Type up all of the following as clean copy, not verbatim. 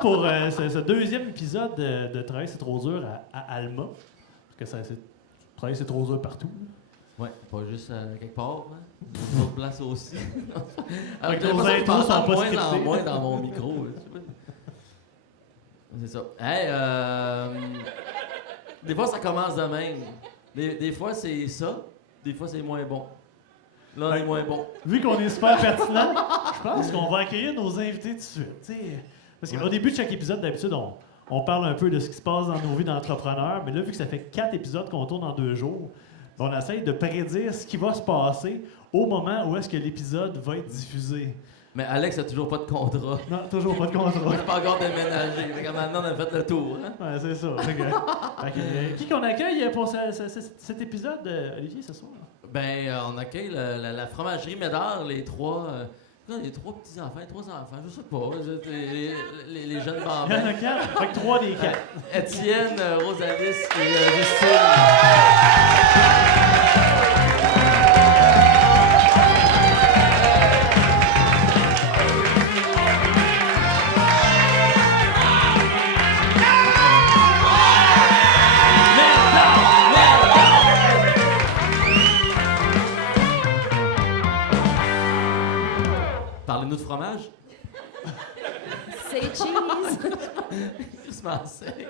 pour ce deuxième épisode de Travail, c'est trop dur à Alma. Parce que Travail, c'est trop dur partout. Ouais, pas juste quelque part, hein. D'autres places aussi. Alors que nos intros sont pas scriptés. moins dans mon micro. C'est ça. Hey, des fois, ça commence de même. Des fois, c'est ça. Des fois, c'est moins bon. Là, on est moins bon. Vu qu'on est super pertinent, je pense qu'on va accueillir nos invités tout de suite. T'sais. Parce qu'au début de chaque épisode, d'habitude, on parle un peu de ce qui se passe dans nos vies d'entrepreneurs. Mais là, vu que ça fait 4 épisodes qu'on tourne en 2 jours, on essaye de prédire ce qui va se passer au moment où est-ce que l'épisode va être diffusé. Mais Alex a toujours pas de contrat. Non, toujours pas de contrat. On n'a pas encore déménagé. Fait que maintenant, on a fait le tour. Hein? Ouais, c'est ça. Qui qu'on accueille pour cet épisode, Olivier, ce soir? Ben, on accueille la fromagerie Médard, les trois petits-enfants, 3 enfants, je sais pas, les jeunes bambins. Il y en a 4, fait que 3 des 4. Étienne, Rosalis et Justine. Parlez-nous de fromage. C'est cheese. Justement sec.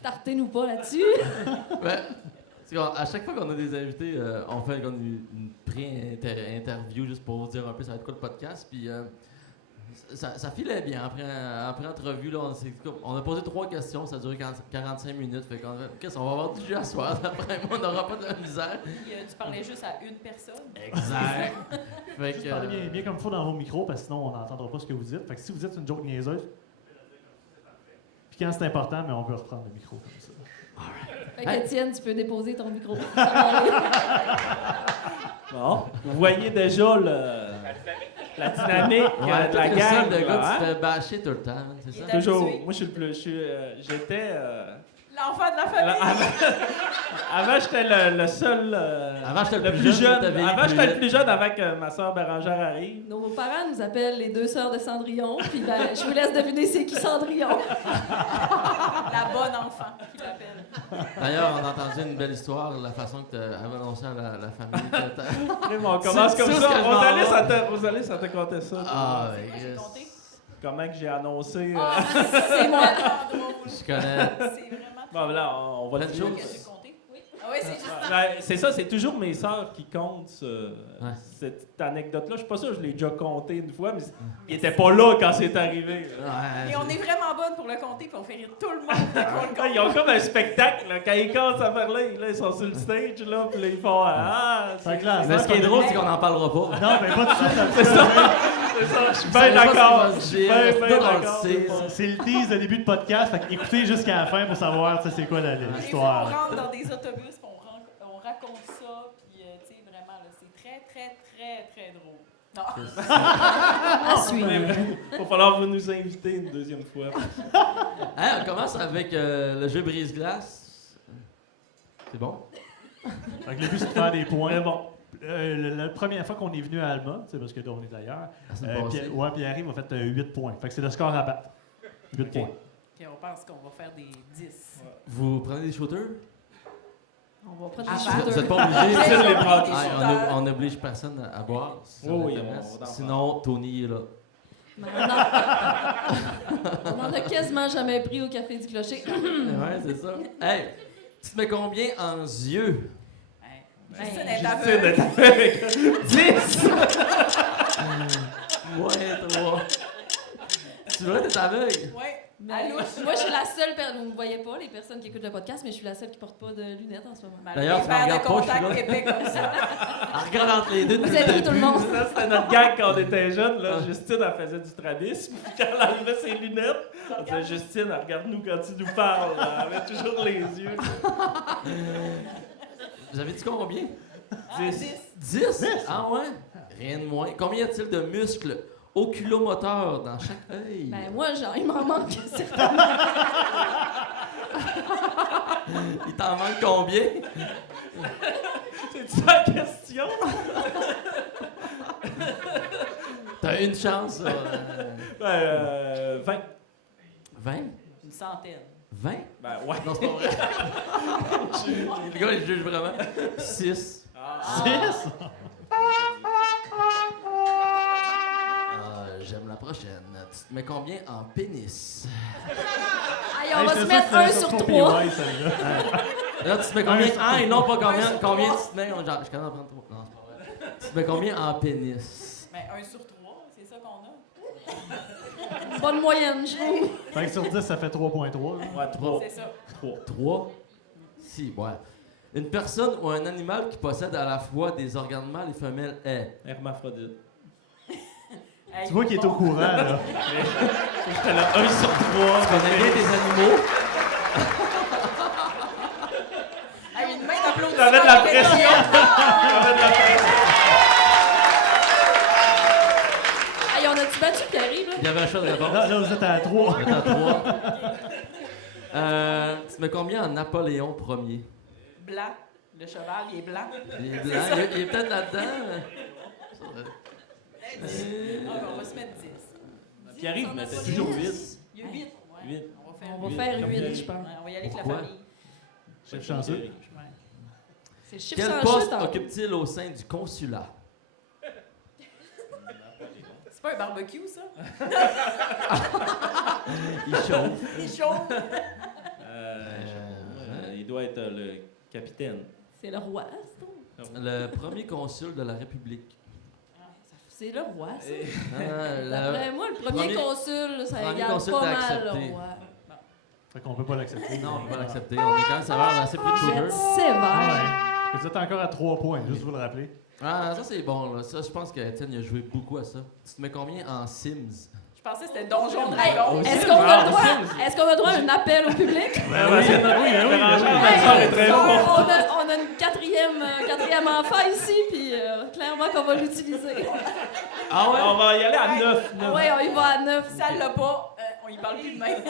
Startez-nous pas là-dessus. Ben, à chaque fois qu'on a des invités, on fait comme une pré-interview juste pour vous dire un peu ça va être quoi le podcast. Puis ça filait bien. Après entrevue, là, on a posé 3 questions, ça a duré 45 minutes. Fait qu'on on va avoir du jus à soir. D'après moi, on n'aura pas de la misère. Puis, tu parlais juste à une personne. Exact. Fait Juste parlez bien comme il faut dans vos micros, parce que sinon, on n'entendra pas ce que vous dites. Fait que si vous dites une joke niaiseuse, puis quand c'est important, mais on peut reprendre le micro comme ça. Fait qu'Étienne, tu peux déposer ton micro. Bon, vous voyez déjà la dynamique de la gang. Le gars, là, tu te fais bâcher tout le temps, hein, c'est ça? Il est Toujours. habitué. Moi, je suis le plus. J'étais. L'enfant de la famille. Avant, j'étais le seul. Avant, j'étais le plus jeune. t'avais Avant, plus j'étais le vite. plus jeune avant que ma soeur Bérangère arrive. Nos parents nous appellent les 2 sœurs de Cendrillon. Puis ben, je vous laisse deviner c'est qui Cendrillon. La bonne enfant qui l'appelle. D'ailleurs, on a entendu une belle histoire, la façon que tu avais annoncé à la famille. Après, on commence comme c'est ça. ce que je m'en Rosalie, ça te contait ça. Ah, C'est quoi, j'ai yes. compté? Comment que j'ai annoncé. Ah, C'est moi. drôle. Je connais. C'est vraiment Bon, là, on va Plein le de dire. choses. que j'ai compté. Oui. Ah oui, c'est juste Ben, c'est ça, c'est toujours mes sœurs qui comptent Ouais. cette anecdote-là. Je suis pas sûr que je l'ai déjà compté une fois, mais ils étaient pas là quand c'est arrivé. Et on est vraiment bonne pour le compter, puis on fait rire tout le monde dès qu'on le compte. Ils ont comme un spectacle, là. Quand ils commencent à parler, là, ils sont sur le stage, là, puis là, ils font Fait que là, Mais ce qui est drôle, c'est qu'on n'en parlera pas. Non, mais pas tout de suite. C'est ça, je suis bien d'accord. Je suis bien d'accord. C'est le tease de début de podcast. Fait que écoutez jusqu'à la fin pour savoir c'est quoi Des fois, on l'histoire. rentre dans des autobus, puis on raconte ça, puis tu sais, vraiment, là, c'est très, très, très, très drôle. Non. À suivre. Il va falloir nous inviter une deuxième fois. Hein, on commence avec le jeu brise-glace. C'est bon? Fait que le but, c'est de faire des points. Mais bon, La première fois qu'on est venu à Alma, parce que là, on est ailleurs, La semaine passée. Pierre-Yves a fait 8 points. Fait que c'est le score à battre. 8 Ok. points. Puis on pense qu'on va faire des 10. Vous prenez des shooters? On va prendre Ah, des bah. Vous shooters. n'êtes pas obligé. Difficile de les prendre. Des Ah, shooters. on n'oblige personne à boire. Si ça Oui, oui, l'intéresse. on va en Sinon, Tony est là. On n'en a quasiment jamais pris au Café du Clocher. Ouais, c'est ça. Hey, tu te mets combien en yeux? Hey, Justine Ben, est Justine aveugle. est avec 10! Ouais, 3. Tu vois, t'es aveugle? Ouais. Mais À louche. moi, je suis la seule, vous ne me voyez pas, les personnes qui écoutent le podcast, mais je suis la seule qui porte pas de lunettes en ce moment. Ben, D'ailleurs, les tu me verres de regardes pas, je suis contact là. épais comme ça. Elle regarde entre les deux. Vous depuis êtes le où, tout le début. monde? Ça, c'était notre gag quand on était jeunes. Là. Ah. Justine, elle faisait du strabisme. Puis quand elle enlevait ses lunettes, elle disait Justine, regarde-nous quand tu nous parles. Elle avait toujours les yeux. Vous avez dit combien? 10. 10? Ah ouais? Rien de moins. Combien y a-t-il de muscles oculomoteurs dans chaque œil? Ben, moi, genre, il m'en manque certainement. Il t'en manque combien? C'est ça la question? T'as une chance, ça. 20. 20? Une centaine. 20? Ben ouais. Non, c'est pas vrai. Les gars, ils jugent vraiment. 6. 6? J'aime la prochaine. Tu te mets combien en pénis? Allez, on va se mettre 1 sur 3. Là, tu te mets combien? Ah, et non, pas combien. Combien tu te mets? Genre, je connais en prendre 3. Non, c'est pas vrai. Tu te mets combien en pénis? Ben, 1 sur 3, c'est ça qu'on a. Bonne moyenne, je trouve. 5 sur 10, ça fait 3.3. Ouais, 3. C'est ça. 3? Si, ouais. Une personne ou un animal qui possède à la fois des organes mâles et femelles est. Hermaphrodite. Hey, Tu vois qu'il est au courant, là. J'étais là, 1 sur 3. Tu connais bien tes animaux? Hey, une main d'applaudissement. J'avais de la pression. J'avais de la pression. Hey, on a-tu battu Pierre-Yves, là? Il y avait un choix de réponse. Là, vous êtes à 3. On est à 3. Tu te mets combien en Napoléon Ier? Blanc. Le cheval, il est blanc. Il est blanc. Il est peut-être là-dedans. Ah, ben, on va se mettre 10. Pierre-Yves mettait toujours 8. Il y a 8. Ouais. 8. On va faire Comme 8, Pierre-Yves. je pense. Ouais, on va y aller avec la Pourquoi? famille. Chef chanceux. Ouais. C'est le chiffre Quel sans poste chute, hein. occupe-t-il au sein du consulat? C'est pas un barbecue, ça? Il chauffe. Il est chaud. Il doit être le capitaine. C'est le roi, c'est tout. Le premier consul de la République. C'est le roi, ça. Le D'après moi, le premier consul, ça premier égale consul pas t'a mal accepté. le roi. Fait qu'on peut pas l'accepter. Non, on peut pas l'accepter. On est quand même sévère, assez pris de Vous shooter. êtes sévère. Ouais. Vous êtes encore à 3 points, juste vous le rappeler. Ah, ça c'est bon, là. Ça, je pense que Étienne il a joué beaucoup à ça. Tu te mets combien en Sims? Je pensais que c'était Donjon Hey, Dragon. est-ce qu'on a le droit? Est-ce qu'on a le droit à un appel au public? Ben oui, c'est oui, Bérangère est très fort. On a une quatrième enfant ici, puis clairement qu'on va l'utiliser. Ah ouais? On va y aller à 9. Oui, on y va à 9. Si elle l'a pas, on y parle plus de même.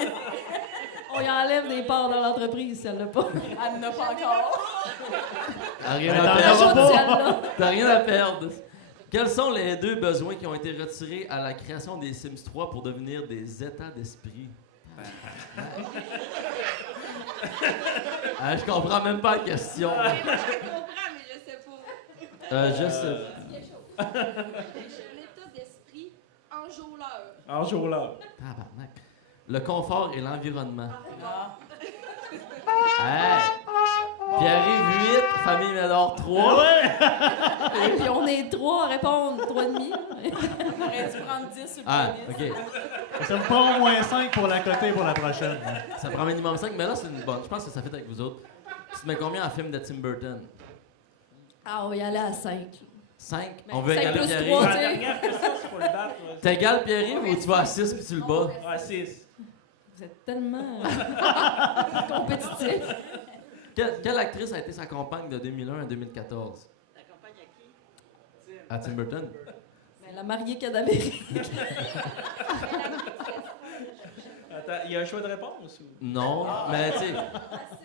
On y enlève des parts dans l'entreprise si elle l'a pas. Elle n'a pas encore. T'as rien Ben, à t'en perdre. as Rajoute si elle l'a. T'as rien à perdre. Quels sont les 2 besoins qui ont été retirés à la création des Sims 3 pour devenir des états d'esprit? Je comprends même pas la question. Je comprends, mais je sais pas. Je sais. Quelque chose. L'état d'esprit enjôleur. En jour-là. Tabarnak. Le confort et l'environnement. Ah. Hey! Pierre-Yves 8, famille Médard 3. Et puis on est 3 à répondre, 3,5. On aurait dû prendre 10 sur le Ah, pénis. ok. Ça me prend au moins 5 pour la coter pour la prochaine. Ça prend minimum 5, mais là c'est une bonne. Je pense que ça fait avec vous autres. Tu te mets combien en film de Tim Burton? Ah, on va y aller à 5. 5? Ben, On veut 5 égaler plus Pierre-Yves. 3, La tu sais. dernière question, c'est pour le battre. T'égales Pierre-Yves ou tu vas à 6 puis tu le bats? Ah, 6. Vous êtes tellement compétitifs. Quelle actrice a été sa compagne de 2001 à 2014? La campagne à qui? À Tim Burton? Mais la mariée cadavérique. Attends, il y a un choix de réponse? Ou? Non, mais tu sais,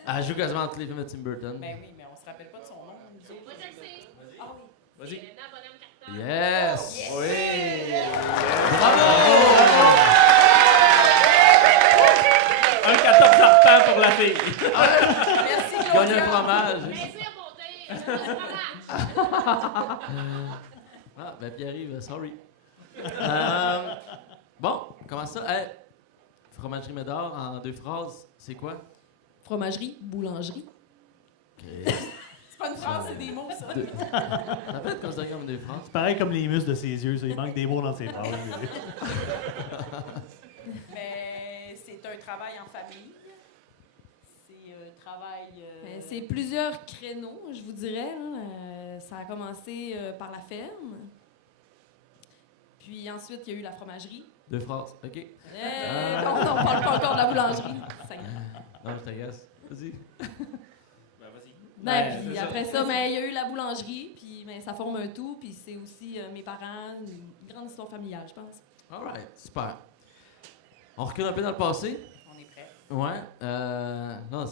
elle joue quasiment dans tous les films de Tim Burton. Ben oui, mais on se rappelle pas de son nom. nous autres. Moi, je le sais. Ah oui. Vas-y. Elena Bonhomme Carter. Yes! Oui! Bravo! Un 14 partants pour la fille. Merci, Gagne Claudia. un fromage. Plaisir, beauté. Fromage. Ah, ben Pierre-Yves, sorry. Bon, comment ça? Hey, fromagerie Médard, en 2 phrases, c'est quoi? Fromagerie, boulangerie. C'est pas une phrase, c'est des mots, ça. Ça peut être considéré comme 2 phrases. C'est pareil comme les muscles de ses yeux, ça. Il manque des mots dans ses phrases. Mais c'est un travail en famille. C'est un travail. Ben, c'est plusieurs créneaux, je vous dirais. Là. Ça a commencé par la ferme. Puis ensuite, il y a eu la fromagerie. 2 phrases, OK. Non, on parle pas encore de la boulangerie. Ça y est. Non, je t'agace. Vas-y. Ben, vas-y. Ben, puis c'est ça. après ça, il y a eu la boulangerie, puis ben, ça forme un tout, puis c'est aussi mes parents, une grande histoire familiale, je pense. All right, super. On recule un peu dans le passé. On est prêt. Ouais. Non,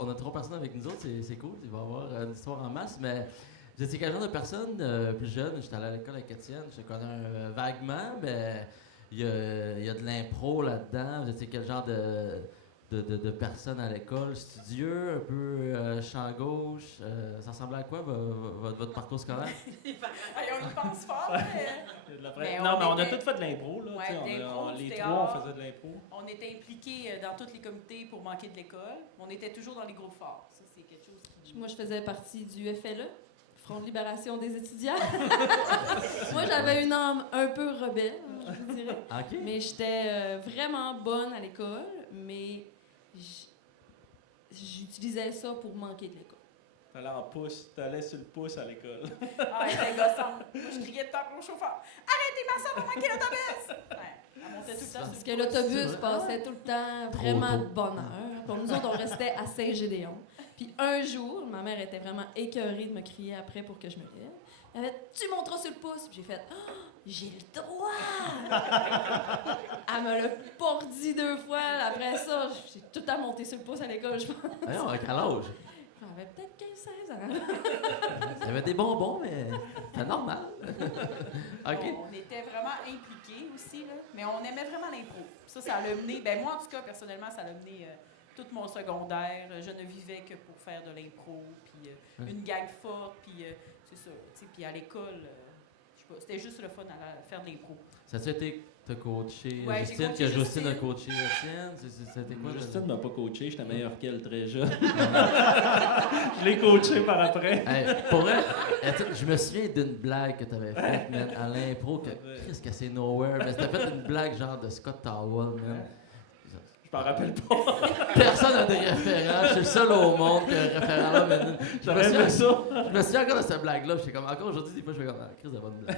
on a 3 personnes avec nous autres, c'est cool. Il va y avoir une histoire en masse, mais Vous étiez quel genre de personne plus jeune? J'étais allé à l'école avec Étienne, je te connais vaguement, mais il y a de l'impro là-dedans. Vous étiez quel genre de personne à l'école? Studieux, un peu champ gauche? Ça ressemblait à quoi votre parcours scolaire? Hey, on y pense fort. Il y a de la Mais non, mais on a était- tous fait de l'impro, là. Ouais, tu sais, d'impro, les du trois, théâtre. on faisait de l'impro. On était impliqués dans tous les comités pour manquer de l'école. On était toujours dans les groupes forts. Ça, c'est quelque chose qui... Moi, je faisais partie du FLE, Front de libération des étudiants. Moi, j'avais une âme un peu rebelle, je vous dirais. OK. Mais j'étais vraiment bonne à l'école, mais j'utilisais ça pour manquer de l'école. T'allais en pouce, t'allais sur le pouce à l'école. Ah, elle était gossante. Moi, je criais tout le temps pour le chauffeur. Arrêtez ma soeur, on va manquer l'autobus! Ouais, elle montait tout le temps Parce sur que le pouce. l'autobus C'est vrai. passait tout le temps Trop vraiment tôt. de bonne heure. Puis nous autres, on restait à Saint-Gédéon. Puis un jour, ma mère était vraiment écœurée de me crier après pour que je me lève. Elle avait dit, tu monteras sur le pouce. Puis j'ai fait, ah, j'ai le droit! Elle me l'a pas redit 2 fois. Après ça, j'ai tout le temps monté sur le pouce à l'école, je pense. Voyons, à quel âge? J'avais peut-être 15-16 ans. Il y avait des bonbons, mais c'est normal. OK. On était vraiment impliqués aussi, là. Mais on aimait vraiment l'impro. Ça l'a mené... Ben moi, en tout cas, personnellement, ça l'a mené tout mon secondaire. Je ne vivais que pour faire de l'impro, puis une gang forte, puis c'est ça. Tu sais, puis à l'école, je sais pas, c'était juste le fun à faire de l'impro. Ça a-tu été te coacher Ouais, j'ai Justine, coaché que Justine a Justine. coaché Étienne? C'était quoi? Justine m'a pas coaché, j'étais meilleur qu'elle très jeune. Je l'ai coaché par après. Hey, pour vrai, je me souviens d'une blague que t'avais faite, man, à l'impro, que Chris, que c'est nowhere, mais t'as fait une blague genre de Scott Towell, man. Je m'en rappelle pas. Personne n'a des référents, je suis le seul au monde qui a un référent là, mais J'aurais aimé ça. je me souviens encore de cette blague-là, j'étais comme, encore aujourd'hui, des fois, je fais comme, ah, Chris, de bonne blague.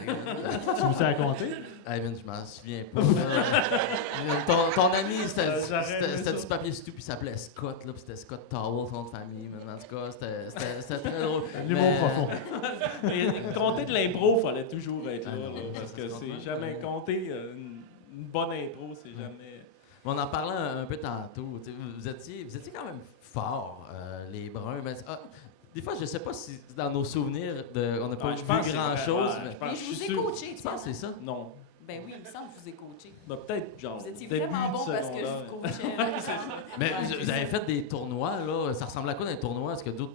Tu me fais raconter? Hey man, je m'en souviens pas. ton ami, J'aurais c'était aimé ça. du papier sur tout, puis il s'appelait Scott, là, puis c'était Scott Towell, son nom de famille, mais en tout cas, c'était très drôle. L'humour Mais- profond. Mais compter de l'impro, fallait toujours être là, Ah non, là, parce ça que se c'est comprend. jamais compter une bonne impro, c'est jamais. Mais on en parlait un peu tantôt. Tu sais, vous étiez quand même forts, les Bruns. Mais, des fois, je sais pas si dans nos souvenirs, on n'a pas Ouais, je vu pense que c'est grand-chose. vrai, ouais, mais je pense- Mais je je vous suis ai sûr. coaché, tu penses que c'est ça? Non. Ben oui, il me semble que je vous ai coaché. Ben, peut-être, genre. Vous étiez début vraiment de bon parce que je secondaire. vous coachais. Mais Ouais, vous c'est avez ça. fait des tournois, là. Ça ressemble à quoi dans les tournois? Est-ce que d'autres.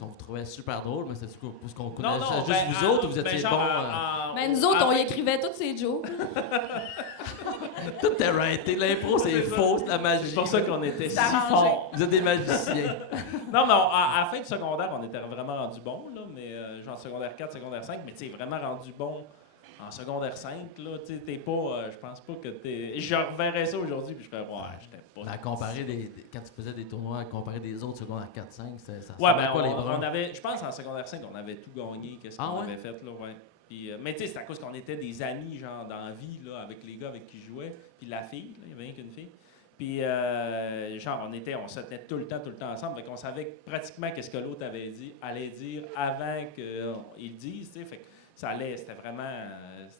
On vous trouvait super drôle, mais c'était parce qu'on connaissait juste ben, vous autres ou vous étiez genre, bons? Mais nous autres, on y écrivait tous ces jokes. Tout est raté. L'impro, c'est C'est ça. faux, c'est de la magie. C'est pour ça qu'on était si C'est arrangé. forts. Vous êtes des magiciens. Non, mais à la fin du secondaire, on était vraiment rendu bon, là, mais genre secondaire 4, secondaire 5, mais tu sais, vraiment rendu bon en secondaire 5, là, tu sais, t'es pas, je pense pas que t'es... Je reverrais ça aujourd'hui, puis je ferais, ouais, j'étais pas... À comparer quand tu faisais des tournois, à comparer des autres secondaires 4-5, ça Ouais, ressemblait ben, à quoi les Bruns? on avait, je pense en secondaire 5, on avait tout gagné, qu'est-ce qu'on Ah ouais? avait fait, là, ouais. Puis, mais tu sais, c'est à cause qu'on était des amis, genre, dans la vie, là, avec les gars avec qui je jouais, puis la fille, là, il y avait rien qu'une fille. Puis, genre, on se tenait tout le temps ensemble, fait qu'on savait pratiquement qu'est-ce que l'autre allait dire avant qu'il le dise, tu sais, fait que ça allait, c'était vraiment,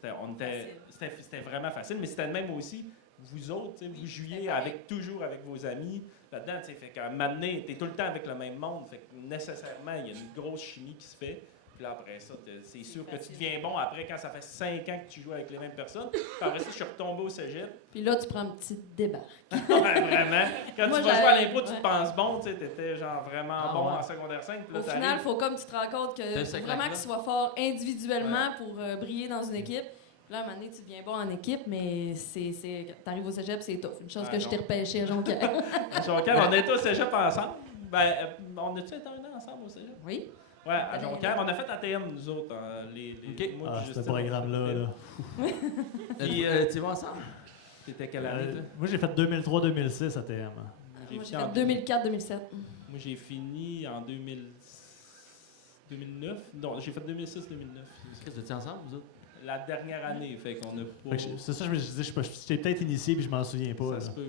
c'était vraiment facile, mais c'était le même aussi, vous autres, tu sais, vous jouiez toujours avec vos amis là-dedans, tu sais, fait qu'à un moment donné, t'es tout le temps avec le même monde, fait que nécessairement, il y a une grosse chimie qui se fait. Puis là, après ça, c'est sûr que tu deviens bon après quand ça fait 5 ans que tu joues avec les mêmes personnes. Puis après ça, je suis retombé au cégep. Puis là, tu prends une petite débarque. Ouais, vraiment. Quand Moi, tu vas jouer à j'avais- l'impro, tu te ouais. penses bon, tu sais, t'étais genre vraiment Ah, bon ouais. en secondaire 5. Puis là, Au final, t'arrives- il faut comme tu te rends compte que T'as ce faut vraiment claque-là. que tu sois fort individuellement pour briller dans une équipe. Là, à un moment donné, tu deviens bon en équipe, mais t'arrives au cégep, c'est tough. Une chance Ouais, que je t'ai non. repêché à Jonquière. À Jonquière, on était au cégep ensemble. Ben, on a-tu été un an ensemble au cégep? Oui. Ouais, à Jonquière. On a fait ATM, nous autres. Ok. Moi, Ah, puis ce Justine, programme-là, là. Puis, Tu vas ensemble? T'étais quelle année, toi? Moi, j'ai fait 2003-2006 à TM. Moi, j'ai fini fait en 2004-2007. Moi, j'ai fini en 2009. Non, j'ai fait 2006-2009. Chris, vous étiez ensemble, vous autres? La dernière année, fait qu'on a pas... Fait que c'est ça, je me disais, j'étais peut-être initié puis je m'en souviens pas. Ça là. se peut.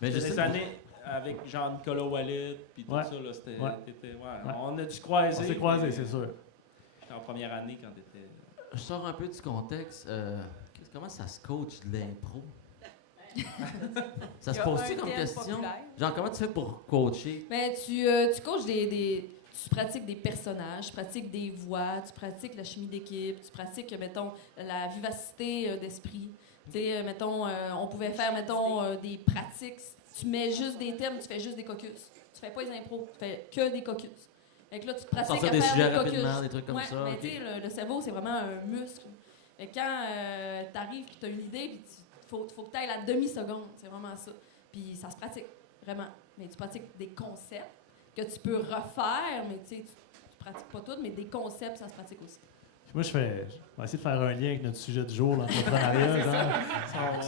Mais C'était je des sais années avec Jean-Nicolas Wallet, puis tout Ouais. ça, là, c'était... Ouais. ouais. On a dû se croiser. On s'est croisés, puis, c'est sûr. J'étais en première année quand t'étais... Je sors un peu du contexte. Comment ça se coach de l'impro? Ça Il se y a pose-tu un comme thème question? populaire. Genre, comment tu fais pour coacher? Mais tu coaches tu tu pratiques des personnages, tu pratiques des voix, tu pratiques la chimie d'équipe, tu pratiques, mettons, la vivacité d'esprit. Tu sais, mettons, on pouvait faire, mettons, des pratiques. Tu mets juste des thèmes, tu fais juste des caucus. Tu fais pas les impros, tu fais que des caucus. Fait que là, tu te pratiques Sortir à des faire sujets des caucus. rapidement, des trucs comme Ouais, ça. mais ok. tu sais, le cerveau, c'est vraiment un muscle. Et quand tu arrives et tu as une idée, puis faut que tu ailles la demi-seconde. C'est vraiment ça. Puis ça se pratique, vraiment. Mais tu pratiques des concepts que tu peux refaire, mais tu sais, tu pratiques pas tout, mais des concepts, ça se pratique aussi. Puis moi, je vais essayer de faire un lien avec notre sujet du jour, l'entrepreneuriat. genre.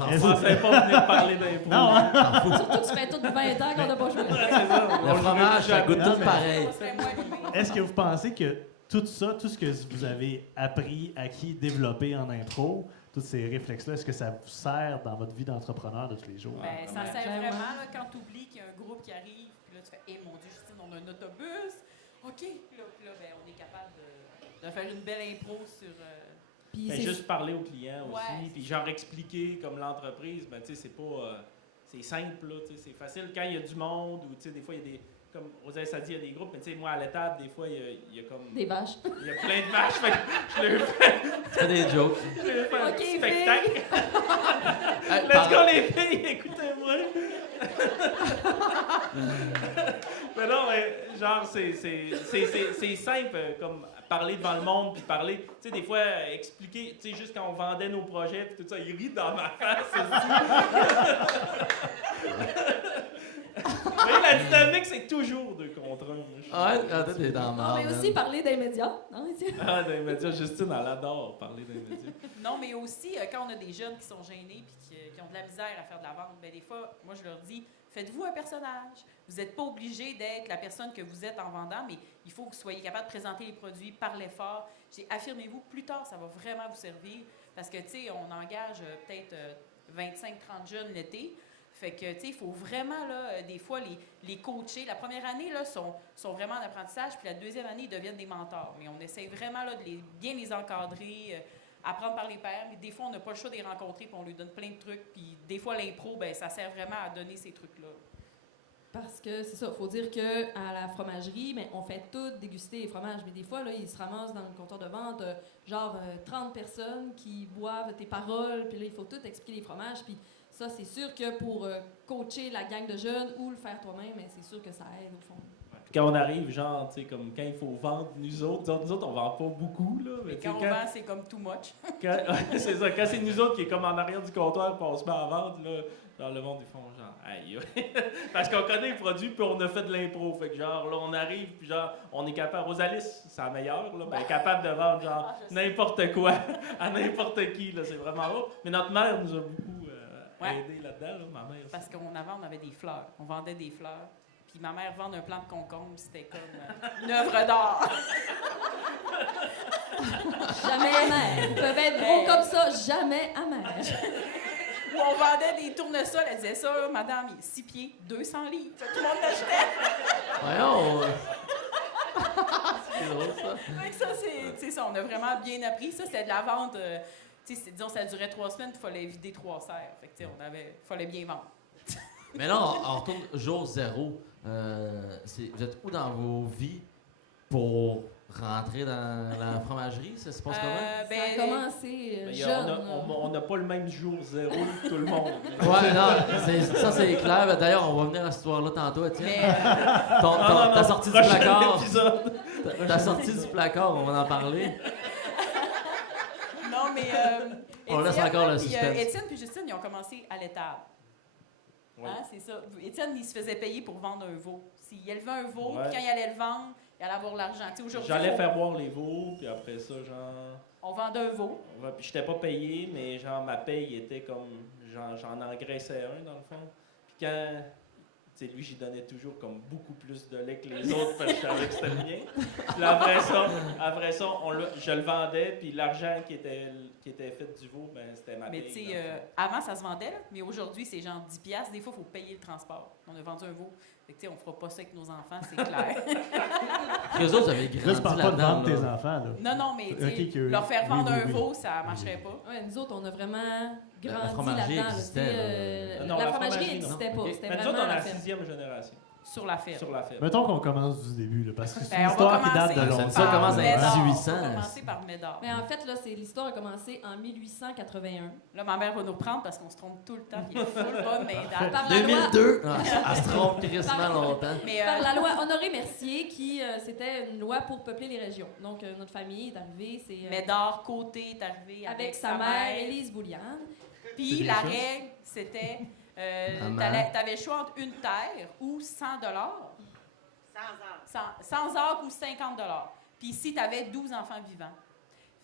On ne pensait pas venir parler d'impro. Non, hein? Surtout que ça fait tout 20 ans qu'on n'a pas joué. Le fromage, ça goûte Non, tout mais- pareil. Ça serait moins animé. Est-ce que vous pensez que tout ça, tout ce que vous avez appris, acquis, développé en impro, tous ces réflexes-là, est-ce que ça vous sert dans votre vie d'entrepreneur de tous les jours? Ben, ça sert Clairement. vraiment là, quand tu oublies qu'il y a un groupe qui arrive, puis là, tu fais « Eh mon Dieu, Justine, on a un autobus! » OK. Puis là, ben, on est capable de faire une belle impro sur... Puis Ben, c'est juste parler aux clients aussi, Ouais. puis genre expliquer comme l'entreprise, ben tu sais, c'est pas... c'est simple, là, tu sais, c'est facile quand il y a du monde, ou tu sais, des fois, il y a des... Comme Rosalie ça dit, il y a des groupes, mais tu sais, moi, à l'étable, des fois, il y a comme... des vaches. Il y a plein de vaches, fait que je leur fais, Tu fais des jokes. je leur fais un OK, petit filles. spectacle. Hey, Let's go les filles, écoutez-moi. Mais non, mais genre, c'est simple, comme parler devant le monde, puis parler, tu sais, des fois, expliquer, tu sais, juste quand on vendait nos projets, puis tout ça, ils rient dans ma face aussi. Vous voyez, la dynamique, c'est toujours 2 contre 1. Ouais, toi, t'es dans Non, mais marde, aussi parler des médias. Non, ici. Ah, dans les médias, Justine, elle adore parler dans les médias. Non, mais aussi, quand on a des jeunes qui sont gênés et qui ont de la misère à faire de la vente, ben des fois, moi, je leur dis, faites-vous un personnage. Vous n'êtes pas obligé d'être la personne que vous êtes en vendant, mais il faut que vous soyez capable de présenter les produits par l'effort. Affirmez-vous, plus tard, ça va vraiment vous servir. Parce que, tu sais, on engage peut-être 25-30 jeunes l'été. Fait que, tu sais, il faut vraiment, là, des fois, les coacher. La première année, là, sont vraiment en apprentissage, puis la deuxième année, ils deviennent des mentors. Mais on essaie vraiment, là, de bien les encadrer, apprendre par les pairs. Mais des fois, on n'a pas le choix de les rencontrer, puis on lui donne plein de trucs. Puis des fois, l'impro, ben ça sert vraiment à donner ces trucs-là. Parce que c'est ça, il faut dire qu'à la fromagerie, mais on fait tout déguster les fromages. Mais des fois, là, ils se ramassent dans le comptoir de vente, 30 personnes qui boivent tes paroles, puis là, il faut tout expliquer les fromages. Puis ça, c'est sûr que pour coacher la gang de jeunes ou le faire toi-même, mais c'est sûr que ça aide au fond. Quand on arrive, genre, tu sais, comme quand il faut vendre, nous autres, on vend pas beaucoup, là. Mais tu sais, quand on vend, c'est comme too much. C'est ça, quand c'est nous autres qui est comme en arrière du comptoir, puis on se met à vendre, là, genre, le monde, ils font genre, aïe, parce qu'on connaît les produits, puis on a fait de l'impro. Fait que, genre, là, on arrive, puis genre, on est capable, Rosalie, c'est la meilleure, là, ben, elle est capable de vendre, genre, Je sais. n'importe quoi, à n'importe qui, là, c'est vraiment beau. Mais notre mère nous a beaucoup Ouais. aidé là-dedans, là, ma mère. Parce qu'avant, on avait des fleurs. On vendait des fleurs. Puis ma mère vendre un plant de concombre, c'était comme une œuvre d'art. Jamais amère. Ils peuvent être gros comme ça, jamais amère. Ou on vendait des tournesols. Elle disait ça, madame, il est 6 pieds, 200 livres. Fait que tout le monde l'achetait. Voyons. C'est drôle, ça. Fait que ça, c'est ça. On a vraiment bien appris. Ça, c'était de la vente. Tu sais, disons, ça durait 3 semaines, il fallait vider 3 serres. Fait que, tu sais, fallait bien vendre. Mais là, on retourne jour 0. Vous êtes où dans vos vies pour rentrer dans la fromagerie? Ça se passe comment? Ça a commencé Mais jeune. on n'a pas le même jour 0 que tout le monde. Ouais, non, ça c'est clair. D'ailleurs, on va venir à cette histoire-là tantôt, Étienne. Mais Ta sortie du Prochain placard. épisode. Ta sortie du placard, on va en parler. non, mais On laisse Étienne, encore le puis, suspense. Étienne puis Justine, ils ont commencé à l'étable. Oui. Hein, c'est ça. Étienne, il se faisait payer pour vendre un veau. S'il élevait un veau, Ouais. puis quand il allait le vendre, il allait avoir l'argent. Tu sais, aujourd'hui, J'allais faire boire les veaux, puis après ça, genre... on vendait un veau. Ouais, puis j'étais pas payé, mais genre ma paye était comme... J'en engraissais un, dans le fond. Puis quand... Tu sais, lui, j'y donnais toujours comme beaucoup plus de lait que les autres, parce que je savais que c'était le mien. Puis là, après ça je le vendais, puis l'argent qui était fait du veau, ben c'était ma Mais paye. tu dans sais, le fond. avant, ça se vendait, là, mais aujourd'hui, c'est genre 10$. Des fois, il faut payer le transport. On a vendu un veau. Fait que, tu sais, on fera pas ça avec nos enfants, c'est clair. Puis eux autres, vous avez Là, tu grandi parles pas de là-dedans. vendre tes là. enfants, là. Non, mais tu sais, Ok, que- leur faire vendre oui, un oui. veau, ça marcherait pas. Ouais, nous autres, on a vraiment La grandi fromagerie là-dedans. là, existait, tu sais, là. Non, la la fromagerie fromagerie, non. n'existait pas. Ok. C'était Mais nous vraiment autres, on est la la ferme. 6e génération. sur la ferme. sur la ferme. Mettons qu'on commence du début, là, parce que c'est Ben, une on va histoire qui date commencer de Ça, longtemps. ça commence à Médard. 1800. On va commencer par Médard. Mais en fait, là, l'histoire a commencé en 1881. Là, ma mère va nous reprendre parce qu'on se trompe tout le temps. Il est full bonne, mais dans- Par la loi, 2002! Ah, elle se trompe crissement Par- longtemps. Mais, par la loi Honoré-Mercier, qui c'était une loi pour peupler les régions. Donc, notre famille est arrivée, c'est Médard Côté est arrivé avec sa mère, Élise Bouliane. Puis C'est la bien ça. règle, c'était Maman. t'avais le choix entre une terre ou 100 dollars. Sans arbre. 100 arbres ou 50 dollars. Puis si tu avais 12 enfants vivants.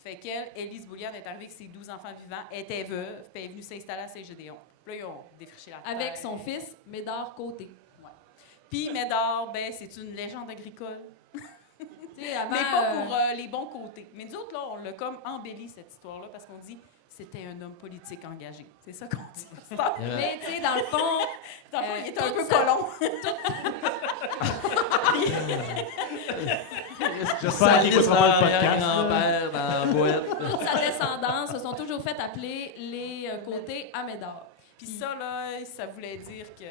Fait qu'elle, Élise Bouliane, est arrivée avec ses 12 enfants vivants, était veuve, puis elle est venue s'installer à Saint-Gédéon. Puis là, ils ont défriché la terre. Avec son fils, Médard Côté. Puis Médard, ben, c'est une légende agricole. Tu sais, avant, Mais pas pour les bons côtés. Mais nous autres, là, on l'a comme embelli, cette histoire-là, parce qu'on dit c'était un homme politique engagé. C'est ça qu'on dit. Dans Il y avait- Mais, tu sais, dans le fond, le fond, il était un toute peu sa- colon. J'espère qu'il écoutera pas le podcast, là. grand-père dans la boîte. toute sa descendance se sont toujours fait appeler les Côtés à Médard. Puis ça, là, ça voulait dire que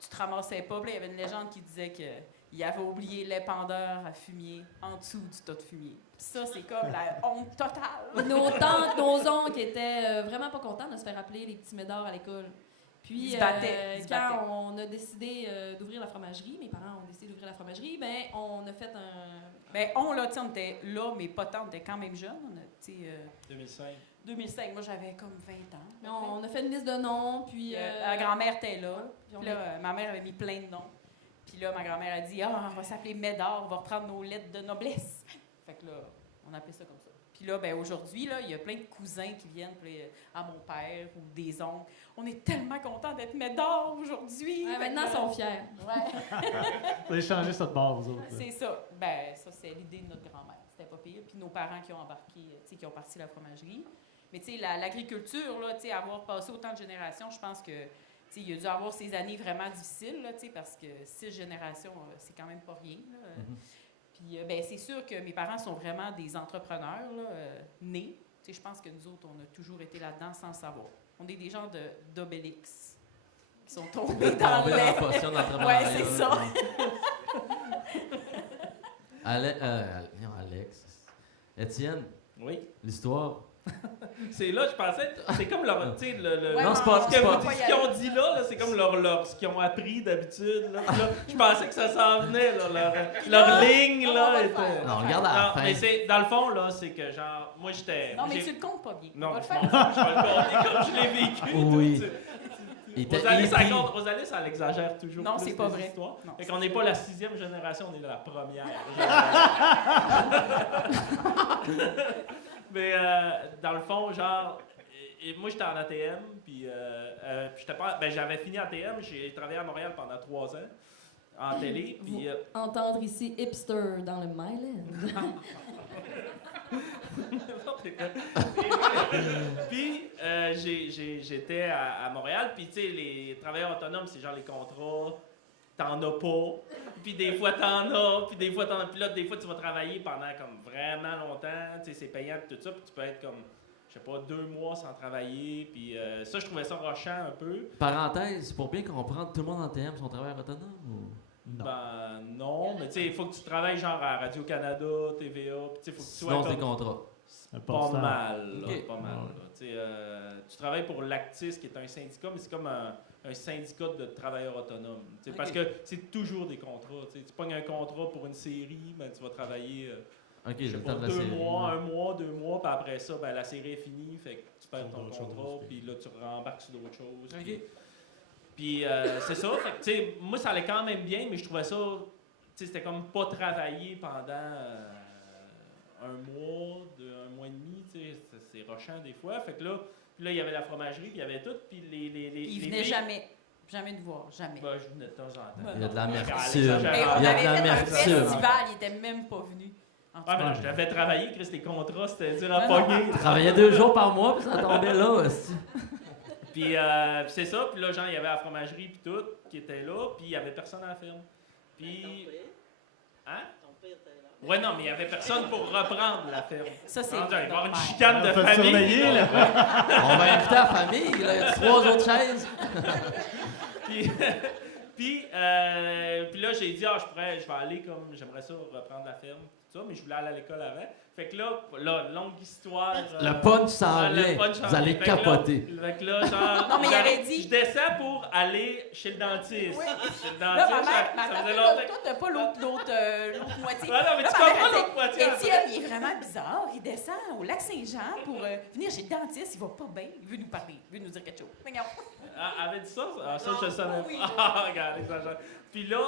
tu te ramassais pas. Puis là, il y avait une légende qui disait qu'il avait oublié l'épandeur à fumier en dessous du tas de fumier. Puis ça, c'est comme la honte totale. Nos tantes, nos oncles étaient vraiment pas contents de se faire appeler les petits Médards à l'école. Puis, Ils se battaient, ils se quand battaient. on a décidé d'ouvrir la fromagerie, mes parents ont décidé d'ouvrir la fromagerie, ben on a fait un... Ben, là, tu sais, on était là, mais pas tant, on était quand même jeunes. On a, tu sais, 2005. 2005, moi, j'avais comme 20 ans. Mais on a fait une liste de noms, puis... La grand-mère était là. puis on Puis là, ma mère avait mis plein de noms. Puis là, ma grand-mère a dit « Ah, on va s'appeler Médard, on va reprendre nos lettres de noblesse. » Fait que là, on appelait ça comme ça. Puis là, ben aujourd'hui, là, il y a plein de cousins qui viennent à mon père ou des oncles. On est tellement contents d'être Médard aujourd'hui. Ouais, Fait maintenant, que, ils sont fiers. Ouais, Vous allez changer ça de bord, vous autres. là. c'est ça. Ben, ça, c'est l'idée de notre grand-mère. C'était pas pire. Puis nos parents qui ont embarqué, tu sais, qui ont parti la fromagerie. Mais tu sais, l'agriculture, là, tu sais, avoir passé autant de générations, je pense que, tu sais, il a dû avoir ces années vraiment difficiles, là, tu sais, parce que 6 générations, c'est quand même pas rien, là. Puis, ben, c'est sûr que mes parents sont vraiment des entrepreneurs, là, nés. Tu sais, je pense que nous autres, on a toujours été là-dedans sans le savoir. On est des gens d'Obélix qui sont tombés dans Tombé le dans la lait. potion d'entrepreneuriat. Ouais, c'est ça. Non, Alex. Étienne, Oui. l'histoire. C'est là, je pensais, c'est comme leur, tu sais, le Ouais, Non, c'est pas- ce c'est que pas- vous dites, ce qu'ils ont dit là, c'est comme ce qu'ils ont appris d'habitude. Là. Puis là, je pensais que ça s'en venait, là, leur ligne, on va là, le était... faire. Non, regarde à la Non, fin. mais c'est, dans le fond, là, c'est que genre, moi, j'étais... Non, mais j'ai- tu le comptes pas bien. On Non, va le je faire. m'en fous, je vais le compter comme je l'ai vécu. Oui. tout, tu sais. Il était Rosalie, hippie. Rosalie, ça l'exagère toujours. Non, plus c'est pas les vrai. histoires. Non, Fait c'est qu'on n'est pas la 6e génération, on est la première. Mais dans le fond, genre, et moi j'étais en ATM, puis j'étais pas, ben, j'avais fini ATM, j'ai travaillé à Montréal pendant 3 ans en télé, puis Entendre ici hipster dans le Myland. puis j'étais à Montréal, puis tu sais, les travailleurs autonomes, c'est genre les contrats, t'en as pas, puis des fois t'en as, puis des fois t'en as, puis là, des fois tu vas travailler pendant comme vraiment longtemps, tu sais, c'est payant pis tout ça, puis tu peux être comme, je sais pas, 2 mois sans travailler, puis ça, je trouvais ça rushant un peu. Parenthèse, pour bien comprendre, tout le monde en TM son travail autonome ou... Non. Ben non, mais tu sais, il faut que tu travailles genre à Radio-Canada, TVA, puis tu sais, il faut que tu sois Sinon, c'est des comme contrats. pas mal, là, Ok. pas mal. Là. Tu sais, tu travailles pour l'Actis, qui est un syndicat, mais c'est comme un syndicat de travailleurs autonomes. Tu sais, Ok. parce que c'est toujours des contrats. Tu sais. Tu pognes un contrat pour une série, ben, tu vas travailler Ok, je j'ai sais le pas, temps de la 2 série. mois, 1 mois, 2 mois, puis après ça, ben, la série est finie, fait que tu perds Sur ton d'autres contrat, choses, puis là, tu rembarques sur d'autres choses. Ok. Puis c'est ça, fait que, tu sais, moi, ça allait quand même bien, mais je trouvais ça, tu sais, c'était comme pas travailler pendant un mois, un mois et demi, tu sais, c'est rushant des fois. Fait que là, puis là, il y avait la fromagerie, puis il y avait tout, puis les Il les venait filles- jamais nous voir, jamais. Ben, je venais de temps en temps. Il y a de l'amertume. Alexandre, Il Hey, y on a de avait fait un l'amertume. festival, il était même pas venu. En tout Ouais, mais cas. là, je l'avais travaillé, Chris, les contrats, c'était dur à Ben non. pogner. Je travaillais 2 jours par mois, puis ça tombait là aussi. Puis c'est ça, puis là, genre, il y avait la fromagerie, puis tout, qui était là, puis il y avait personne à la ferme. Puis. Hein? Ouais, non, mais il y avait personne pour reprendre la ferme. Ça, c'est. Non, il va y avoir une normal. chicane de Faut le famille. surveiller, là. On va inviter la famille, là, il y a 3 autres chaises. Puis, Puis là, j'ai dit, je vais aller comme, j'aimerais ça reprendre la ferme, tout ça, mais je voulais aller à l'école avant. Fait que là, longue histoire. Le punch s'en le vient. punch s'en Vous allez vient. capoter. Fait que là, genre, Non, mais il avait dit- je descends pour aller chez le dentiste. Oui. Chez le Là, dentiste, ma mère, ça faisait toi, longtemps. t'as pas l'autre moitié. Ouais, non, mais Là, tu ma mère, comprends elle l'autre dit, moitié. Étienne, il est vraiment bizarre. Il descend au Lac-Saint-Jean pour venir chez le dentiste. Il va pas bien. Il veut nous parler. Il veut nous dire quelque chose. Regarde. Elle avait dit ça? Ah, ça, Non, je savais oui. pas. Ah, regarde, exagère. Puis là,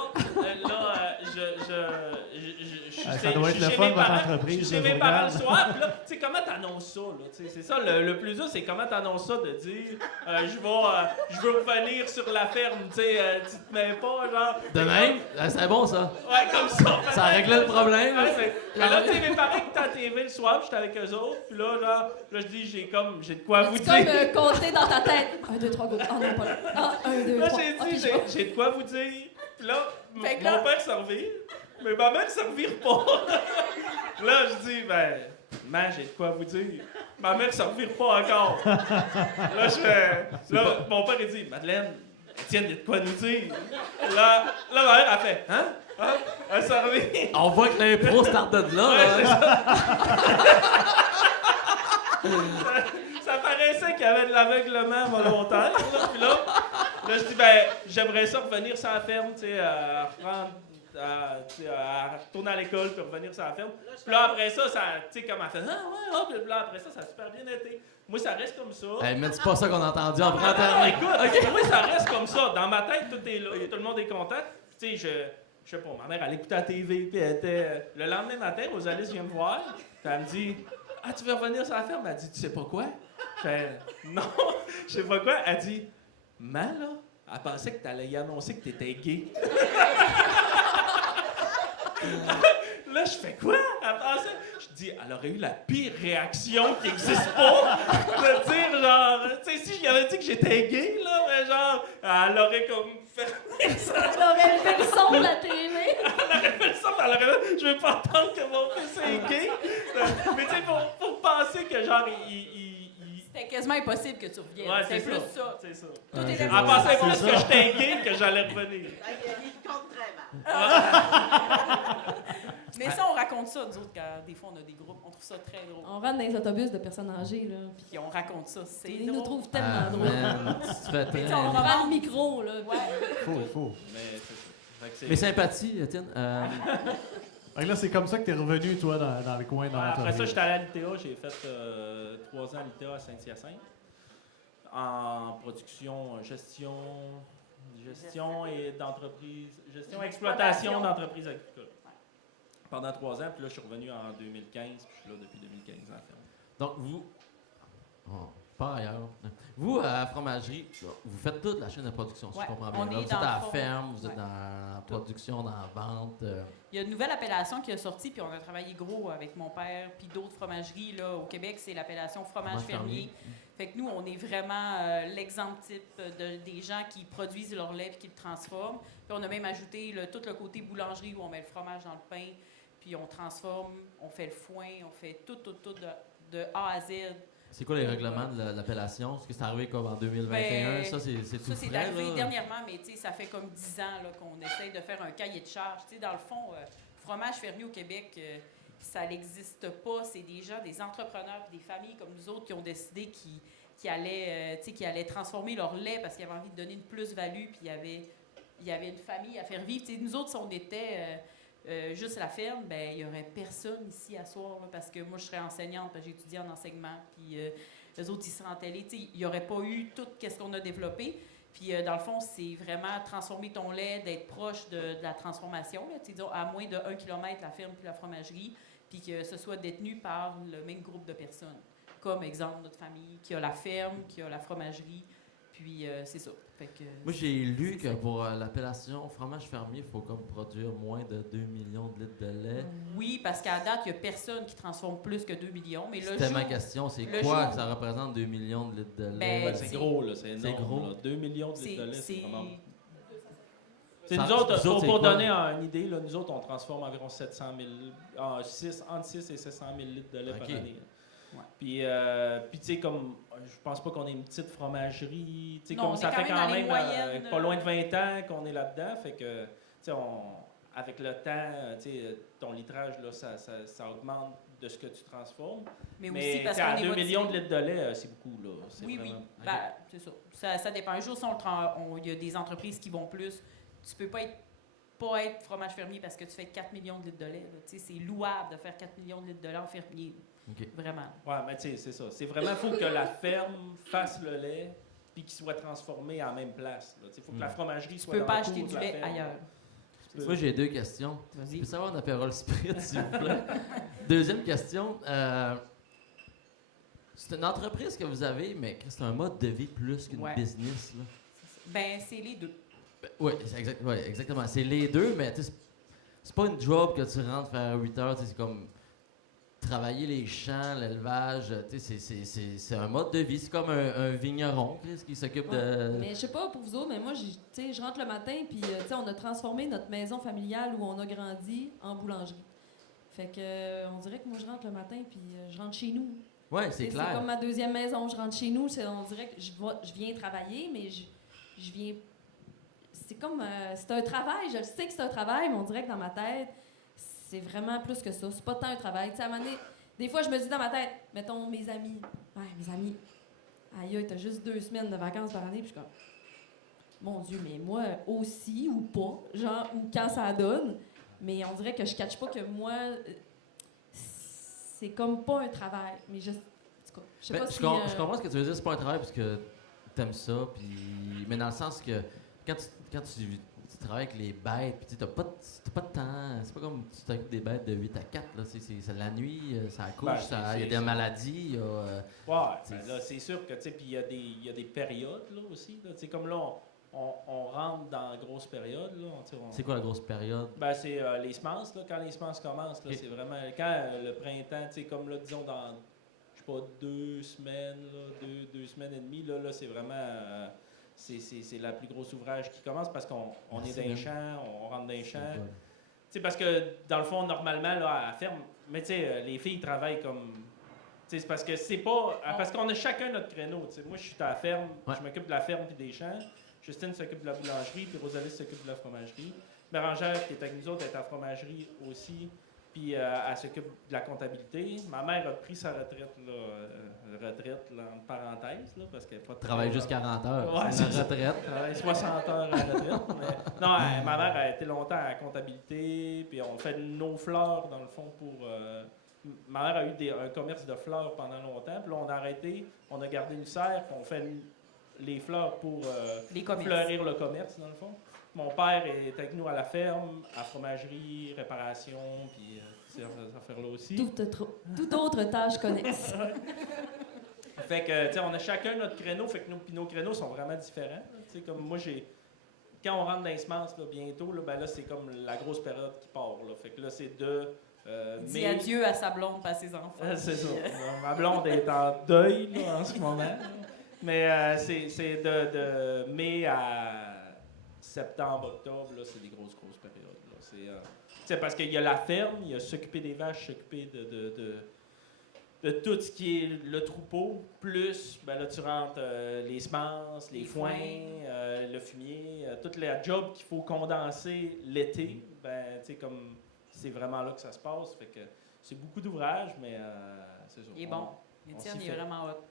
je suis Ça doit être le fun, votre entreprise, Je suis chez je mes parents le regarde. soir. Puis là, tu sais, comment t'annonces ça? Là? Tu sais, c'est ça, le plus dur, c'est comment t'annonces ça de dire je veux revenir sur la ferme. Tu sais, tu te mets pas, genre. De même, c'est bon ça. Ouais, comme ça. Ça réglait le problème. Ouais, mais là, tu sais, mes parents étaient à la TV le soir, puis j'étais avec eux autres. Puis là, genre, là, je dis, j'ai de quoi vous C'est dire. comme compter dans ta tête. 1, 2, 3, go. Oh non, pas là. Ah, 1, 2, Là, 3. j'ai Ok, dit, je vais. j'ai de quoi vous dire. Puis là, Fait que mon là- père se revire, mais ma mère se revire pas. Là, je dis, j'ai de quoi vous dire. Ma mère se revire pas encore. Là, mon père, il dit, Madeleine, Étienne, il y a de quoi nous dire. Là, ma mère, elle fait, hein? Elle se revire. On voit que l'impro start de là. Ouais, là. c'est ça. Ça paraissait qu'il y avait de l'aveuglement volontaire. Là. Puis là, je dis, j'aimerais ça revenir sur la ferme, tu sais, reprendre, à retourner à l'école, puis revenir sur la ferme. Puis là, après ça, tu sais, comme elle fait, puis là, après ça, ça a super bien été. Moi, ça reste comme ça. Hey, mais c'est pas ça qu'on a entendu en Non, printemps. écoute, moi, ça reste comme ça. Dans ma tête, tout est là, tout le monde est content. Puis, tu sais, je sais pas, ma mère, elle écoutait la TV, puis elle était... Le lendemain matin, Rosalie vient me voir, puis elle me dit, « Ah, tu veux revenir sur la ferme? » Elle dit, « Tu sais pas quoi? » Je fais, « Non, je sais pas quoi. » Elle dit, « Maman, là, elle pensait que t'allais y annoncer que t'étais gay. » Là, je fais quoi? Elle pensait... Je dis, elle aurait eu la pire réaction qui n'existe pas. De dire, genre... Tu sais, si j'avais dit que j'étais gay, là, mais genre... Elle aurait comme fermé ça. Elle aurait levé le son de la TV. Elle aurait fait ça, mais elle aurait dit, je veux pas entendre que mon fils est gay. Mais tu sais, pour penser que genre, C'était quasiment impossible que tu reviennes. Ouais, c'est c'est plus ça. ça. C'est ça. Tout Ouais, était c'est Elle ça. pensait C'est plus ça. que j'étais gay que j'allais revenir. Il compte très mal. Mais ça, on raconte ça, nous autres, quand des fois, on a des groupes. On trouve ça très drôle. On rentre dans les autobus de personnes âgées, là. Puis Puis on raconte ça. C'est ils nous drôle. trouvent tellement Ah, drôles. man, tu te fais Mais très- on On va- prend le micro, là. Ouais. Faut. Mais c'est ça. Fait que c'est- Mes sympathies, Étienne. Fait que là, c'est comme ça que t'es revenu, toi, dans le coin, dans Ouais, après ça, l'entreprise. j'étais allé à l'ITA. J'ai fait 3 ans à l'ITA à Saint-Hyacinthe. En production, gestion et d'entreprise, gestion et exploitation d'entreprises agricoles. Pendant 3 ans, puis là, je suis revenu en 2015, puis je suis là depuis 2015 à la ferme. Donc, vous. Oh, pas ailleurs. Vous, à la fromagerie, vous faites toute la chaîne de production, si Ouais, je comprends bien. on Là, est vous êtes dans à le la fond. ferme, vous êtes Ouais. dans la production, dans la vente. Il y a une nouvelle appellation qui est sortie, puis on a travaillé gros avec mon père, puis d'autres fromageries là, au Québec, c'est l'appellation fromage fermier. Fait que nous, on est vraiment l'exemple type des gens qui produisent leur lait et qui le transforment. Puis on a même ajouté tout le côté boulangerie où on met le fromage dans le pain, puis on transforme, on fait le foin, on fait tout de A à Z. C'est quoi les règlements de l'appellation? Est-ce que c'est arrivé comme en 2021? Ben, ça, c'est tout Ça, c'est frais, arrivé là? dernièrement, mais tu sais, ça fait comme 10 ans là, qu'on essaye de faire un cahier de charge. Tu sais, dans le fond, fromage fermier au Québec, ça n'existe pas. C'est des gens, des entrepreneurs, puis des familles comme nous autres qui ont décidé qui allaient transformer leur lait parce qu'ils avaient envie de donner une plus-value, puis il y avait une famille à faire vivre. Tu sais, nous autres, si on était juste à la ferme, ben il n'y aurait personne ici à soir, là, parce que moi, je serais enseignante, parce que j'ai étudié en enseignement, puis les autres, ils seraient en télé. Tu sais, il n'y aurait pas eu tout ce qu'on a développé. Puis, dans le fond, c'est vraiment transformer ton lait, d'être proche de la transformation, là, tu sais, disons, à moins de 1 km, la ferme puis la fromagerie, puis que ce soit détenu par le même groupe de personnes. Comme exemple, notre famille qui a la ferme, qui a la fromagerie, puis c'est ça. Fait que, Moi, j'ai lu c'est que ça. pour l'appellation fromage fermier, il faut comme produire moins de 2 millions de litres de lait. Oui, parce qu'à date, il n'y a personne qui transforme plus que 2 millions. Mais le C'était ma jour- question. C'est le quoi jour- que ça représente 2 millions de litres de lait? Ben, Ouais, c'est gros, là, c'est énorme. gros. Là. 2 millions de c'est litres de lait, c'est vraiment... C'est Ça- nous autres, vous autres, c'est pour quoi? donner une idée, là, nous autres, on transforme environ 700 000, entre 6 et 700 000 litres de lait Ok. par année. Ouais. Puis tu sais, comme, je pense pas qu'on ait une petite fromagerie. Tu sais, Non, comme on ça est fait quand quand même même dans les moyennes, pas loin de 20 ans qu'on est là-dedans. Fait que, tu sais, avec le temps, tu sais, ton litrage, là, ça augmente de ce que tu transformes. Mais aussi parce tu sais, qu'on à est 2 motivé. millions de litres de lait, c'est beaucoup, là. C'est Oui, vraiment... oui. Ben, c'est ça. Ça dépend. Un jour, si il y a des entreprises qui vont plus. Tu peux pas être fromage fermier parce que tu fais 4 millions de litres de lait. Tu sais, c'est louable de faire 4 millions de litres de lait en fermier. OK. Vraiment. Ouais, mais tu sais, c'est ça. C'est vraiment, il faut que la ferme fasse le lait puis qu'il soit transformé en même place. Il faut que la fromagerie Tu soit peux dans pas le acheter cours du de la lait ferme. ailleurs. Moi, j'ai 2 questions. Je Vas-y. peux savoir un apérole spritz, s'il vous plaît. Deuxième question. C'est une entreprise que vous avez, mais c'est un mode de vie plus qu'une Ouais. business. Là. Ben, c'est les deux. Oui, exactement. C'est les deux, mais tu sais, c'est pas une job que tu rentres faire 8 heures. Tu sais, c'est comme travailler les champs, l'élevage. Tu sais, c'est un mode de vie. C'est comme un vigneron Chris, qui s'occupe de... Mais je sais pas pour vous autres, mais moi, tu sais, je rentre le matin, puis tu sais, on a transformé notre maison familiale où on a grandi en boulangerie. Fait que on dirait que moi, je rentre le matin, puis je rentre chez nous. Ouais, Tu sais, c'est clair. C'est comme ma deuxième maison. Je rentre chez nous, on dirait que je viens travailler, mais je viens... C'est comme... c'est un travail. Je le sais que c'est un travail, mais on dirait que dans ma tête, c'est vraiment plus que ça. C'est pas tant un travail. Tu sais, à un moment donné, des fois, je me dis dans ma tête, mettons, mes amis. Ouais, mes amis. Aïe, t'as juste 2 semaines de vacances par année, puis je suis comme... Mon Dieu, mais moi aussi, ou pas. Genre, ou quand ça donne. Mais on dirait que je catch pas que moi... c'est comme pas un travail. Mais je... en tout cas, je sais Ben, pas je si... je comprends ce que tu veux dire. C'est pas un travail parce que t'aimes ça, puis... Mais dans le sens que quand tu travailles avec les bêtes, puis t'as pas de temps. C'est pas comme tu t'occupes des bêtes de 8 à 4. Là, c'est la nuit, ça accouche, Ben, il y a des maladies. Il y a, Ouais, ben là, c'est sûr que, tu sais, puis il y a des périodes, là, aussi. Tu sais, comme là, on rentre dans la grosse période, là. c'est quoi la grosse période? Ben, c'est les semences, là. Quand les semences commencent, là, Ok. c'est vraiment... Quand le printemps, tu sais, comme là, disons, dans, je sais pas, 2 semaines, là, 2 semaines et demie, là, c'est vraiment... c'est la plus grosse ouvrage qui commence parce qu'on est dans les champs, on rentre dans les champs. Tu sais, parce que, dans le fond, normalement, là, à la ferme, mais tu sais, les filles travaillent comme... Tu sais, c'est parce que c'est pas... Parce qu'on a chacun notre créneau, tu sais. Moi, je suis à la ferme, Ouais. je m'occupe de la ferme puis des champs. Justine s'occupe de la boulangerie, puis Rosalie s'occupe de la fromagerie. Bérangère, qui est avec nous autres, est à la fromagerie aussi, puis elle s'occupe de la comptabilité. Ma mère a pris sa retraite, là, entre parenthèses, là, parce qu'elle n'a pas de Travaille juste 40 heures. Ouais, c'est c'est la ça. retraite. Elle travaille 60 heures à la retraite. Mais, non, ma mère a été longtemps à la comptabilité, puis on fait nos fleurs, dans le fond, pour... ma mère a eu un commerce de fleurs pendant longtemps, puis là, on a arrêté, on a gardé une serre, puis on fait les fleurs pour Les commerces. fleurir le commerce, dans le fond. Mon père est avec nous à la ferme, à la fromagerie, réparation, puis ces affaires-là aussi. Toute autre tâche connexe. Fait que, tu sais, on a chacun notre créneau, fait que nos créneaux sont vraiment différents. Tu sais, comme moi, quand on rentre dans les semences, là, bientôt, là, ben là, c'est comme la grosse période qui part, là. Fait que là, c'est de... Dis mai- adieu à sa blonde et à ses enfants. C'est ça. Ma blonde est en deuil, là, en ce moment. Là. Mais c'est de mai à septembre, octobre, là, c'est des grosses périodes. Là. C'est, tu sais, parce qu'il y a la ferme, il y a s'occuper des vaches, s'occuper de tout ce qui est le troupeau, plus, ben là, tu rentres les semences, les foins, le fumier, toute la job qu'il faut condenser l'été, ben, tu sais, comme c'est vraiment là que ça se passe. Fait que c'est beaucoup d'ouvrages, mais c'est ça. Il est bon. on Étienne, s'y il est fait. vraiment hot.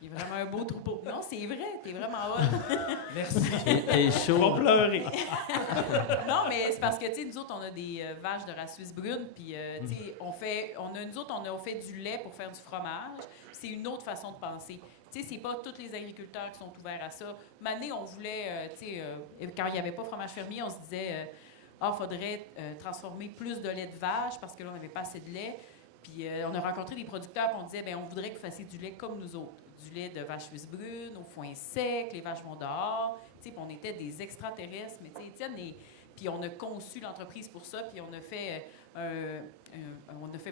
Il est vraiment un beau troupeau. Non, c'est vrai, t'es vraiment hot. Merci. T'es On va chaud. pleurer. Non, mais c'est parce que, tu sais, nous autres, on a des vaches de race suisse brune, puis, tu sais, on a fait du lait pour faire du fromage. C'est une autre façon de penser. Tu sais, c'est pas tous les agriculteurs qui sont ouverts à ça. Mané, on voulait, tu sais, quand il n'y avait pas fromage fermier, on se disait, faudrait transformer plus de lait de vache parce que là, on n'avait pas assez de lait. Puis on a rencontré des producteurs, puis on disait, bien, on voudrait que vous fassiez du lait comme nous autres. Du lait de vache suisse brune, au foin sec, les vaches vont dehors. Tu sais, puis on était des extraterrestres. Mais tu sais, Étienne, puis on a conçu l'entreprise pour ça, puis on a fait,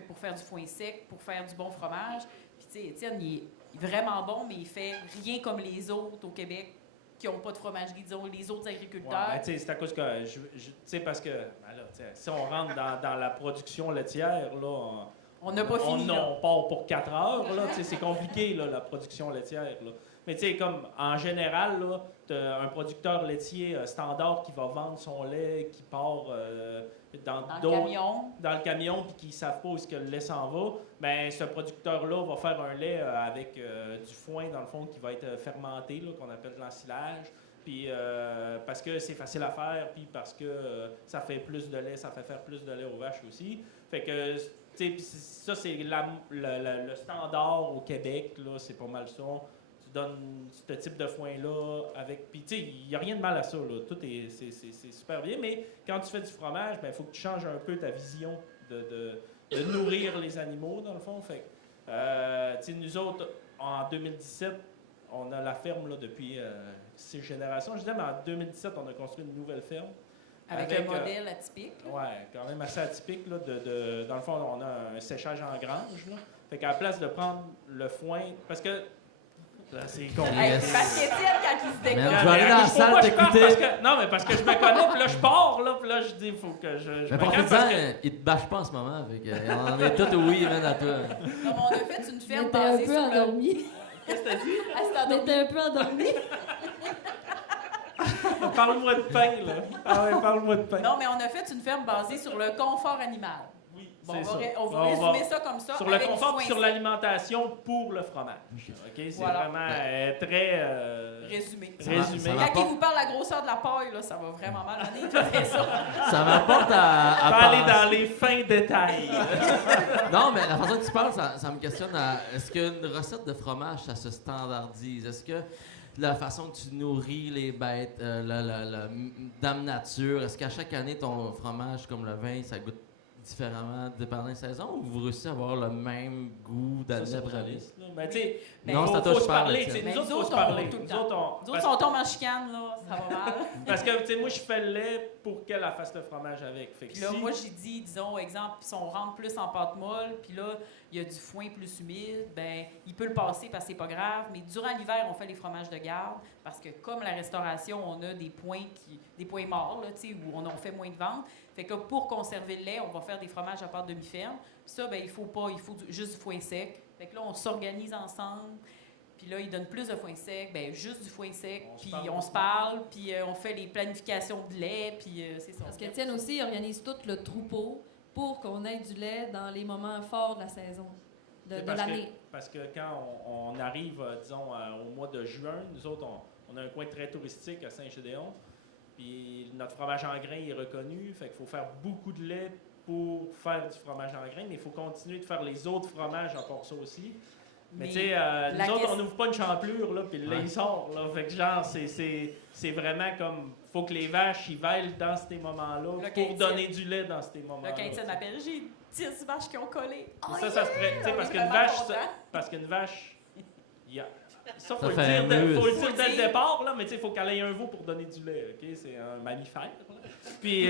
pour faire du foin sec, pour faire du bon fromage. Puis tu sais, Étienne, il est vraiment bon, mais il fait rien comme les autres au Québec qui n'ont pas de fromagerie, disons, les autres agriculteurs. Ouais, ben, tu sais, c'est à cause que, tu sais, parce que, ben là, tu sais, si on rentre dans la production laitière, là, On n'a pas fini, là. On part pour 4 heures, là. Tu sais, c'est compliqué, là, la production laitière, là. Mais tu sais, comme en général, là, t'as un producteur laitier standard qui va vendre son lait, qui part dans le camion, puis qui ne savent pas où est-ce que le lait s'en va, bien, ce producteur-là va faire un lait avec du foin, dans le fond, qui va être fermenté, là, qu'on appelle de l'ensilage. Puis parce que c'est facile à faire, puis parce que ça fait plus de lait, ça fait faire plus de lait aux vaches aussi. Fait que, tu sais, ça, c'est le standard au Québec, là, c'est pas mal ça. Tu donnes ce type de foin-là avec... Puis, tu sais, il n'y a rien de mal à ça, là. Tout c'est super bien, mais quand tu fais du fromage, il faut que tu changes un peu ta vision de nourrir les animaux, dans le fond. Fait que, tu sais, nous autres, en 2017, on a la ferme là, depuis 6 générations. Je disais, mais en 2017, on a construit une nouvelle ferme. Avec un modèle atypique. Oui, quand même assez atypique. Là, dans le fond, on a un séchage en grange. Là. Fait qu'à la place de prendre le foin... Parce que... Là, c'est compliqué. Parce qu'Étienne, quand il se décolle... Je vais aller dans la salle t'écouter. Non, mais parce que je me connais, puis là, je pars, là, puis là, je dis, il faut que je mais pour que... il te bâche pas en ce moment. Avec, on est tous oui, même à toi. Non, mais on a fait une ferme T'es un basée peu sur endormi. Qu'est-ce que t'as dit? Mais t'es un peu endormi. Parle-moi de pain, là. Ah ouais, parle-moi de pain. Non, mais on a fait une ferme basée sur le confort animal. Oui, Bon, c'est ça. on va résumer ça comme ça. Sur le avec du confort foin et sur sec. l'alimentation pour le fromage. OK? C'est Voilà. vraiment très... Résumé. Résumé. Quand il vous parle de la grosseur de la paille, là, ça va vraiment mal. Il faisait ça. Ça m'apporte à Pas aller penser. dans les fins détails. Non, mais la façon que tu parles, ça me questionne. Est-ce qu'une recette de fromage, ça se standardise? Est-ce que la façon que tu nourris les bêtes, la dame nature, est-ce qu'à chaque année, ton fromage, comme le vin, ça goûte différemment dépendant des saisons, ou vous réussissez à avoir le même goût Ça, d'année c'est après année? réaliste, là. Ben, tu sais, Non, c'est à faut toi que se je parle, parler. Étienne. tu sais, Mais Nous autres, nous faut autres, se parler. tout le Nous temps. autres, Nous autres, si on tombe en chicane, là, ça va mal. Parce que, tu sais, moi, je fais le lait pour qu'elle fasse le fromage avec. Fait que Puis là, si- moi, j'ai dit, disons, exemple, si on rentre plus en pâte molle, puis là, il y a du foin plus humide, ben il peut le passer parce que c'est pas grave. Mais durant l'hiver, on fait les fromages de garde parce que comme la restauration, on a des points morts, là, tu sais, où on fait moins de ventes. Fait que là, pour conserver le lait, on va faire des fromages à pâte demi-ferme. Puis ça, ben il faut juste du foin sec. Fait que là, on s'organise ensemble. Puis là, ils donnent plus de foin sec, ben juste du foin sec, puis on se parle, puis on fait les planifications de lait, puis c'est ça. Parce qu'Étienne aussi organise tout le troupeau pour qu'on ait du lait dans les moments forts de la saison, de l'année. Parce que quand on arrive, disons, au mois de juin, nous autres, on a un coin très touristique à Saint-Gédéon. Puis notre fromage en grains est reconnu. Fait qu'il faut faire beaucoup de lait pour faire du fromage en grains. Mais il faut continuer de faire les autres fromages à part ça aussi. Mais tu sais, nous autres, on n'ouvre pas une champlure, là, puis le lait, il sort. Là. Fait que genre, c'est vraiment comme... faut que les vaches, ils veillent dans ces moments-là Là, pour donner du lait dans ces moments-là. Là, quand Étienne m'appelle, j'ai 10 vaches qui ont collé. Oh, Ça se prête. Tu sais, parce qu'une vache, il y a... Ça, faut Ça le fait dire, un faut le muse. dire dès le départ, là, mais tu sais, il faut qu'elle ait un veau pour donner du lait, OK? C'est un mammifère. Là. Puis,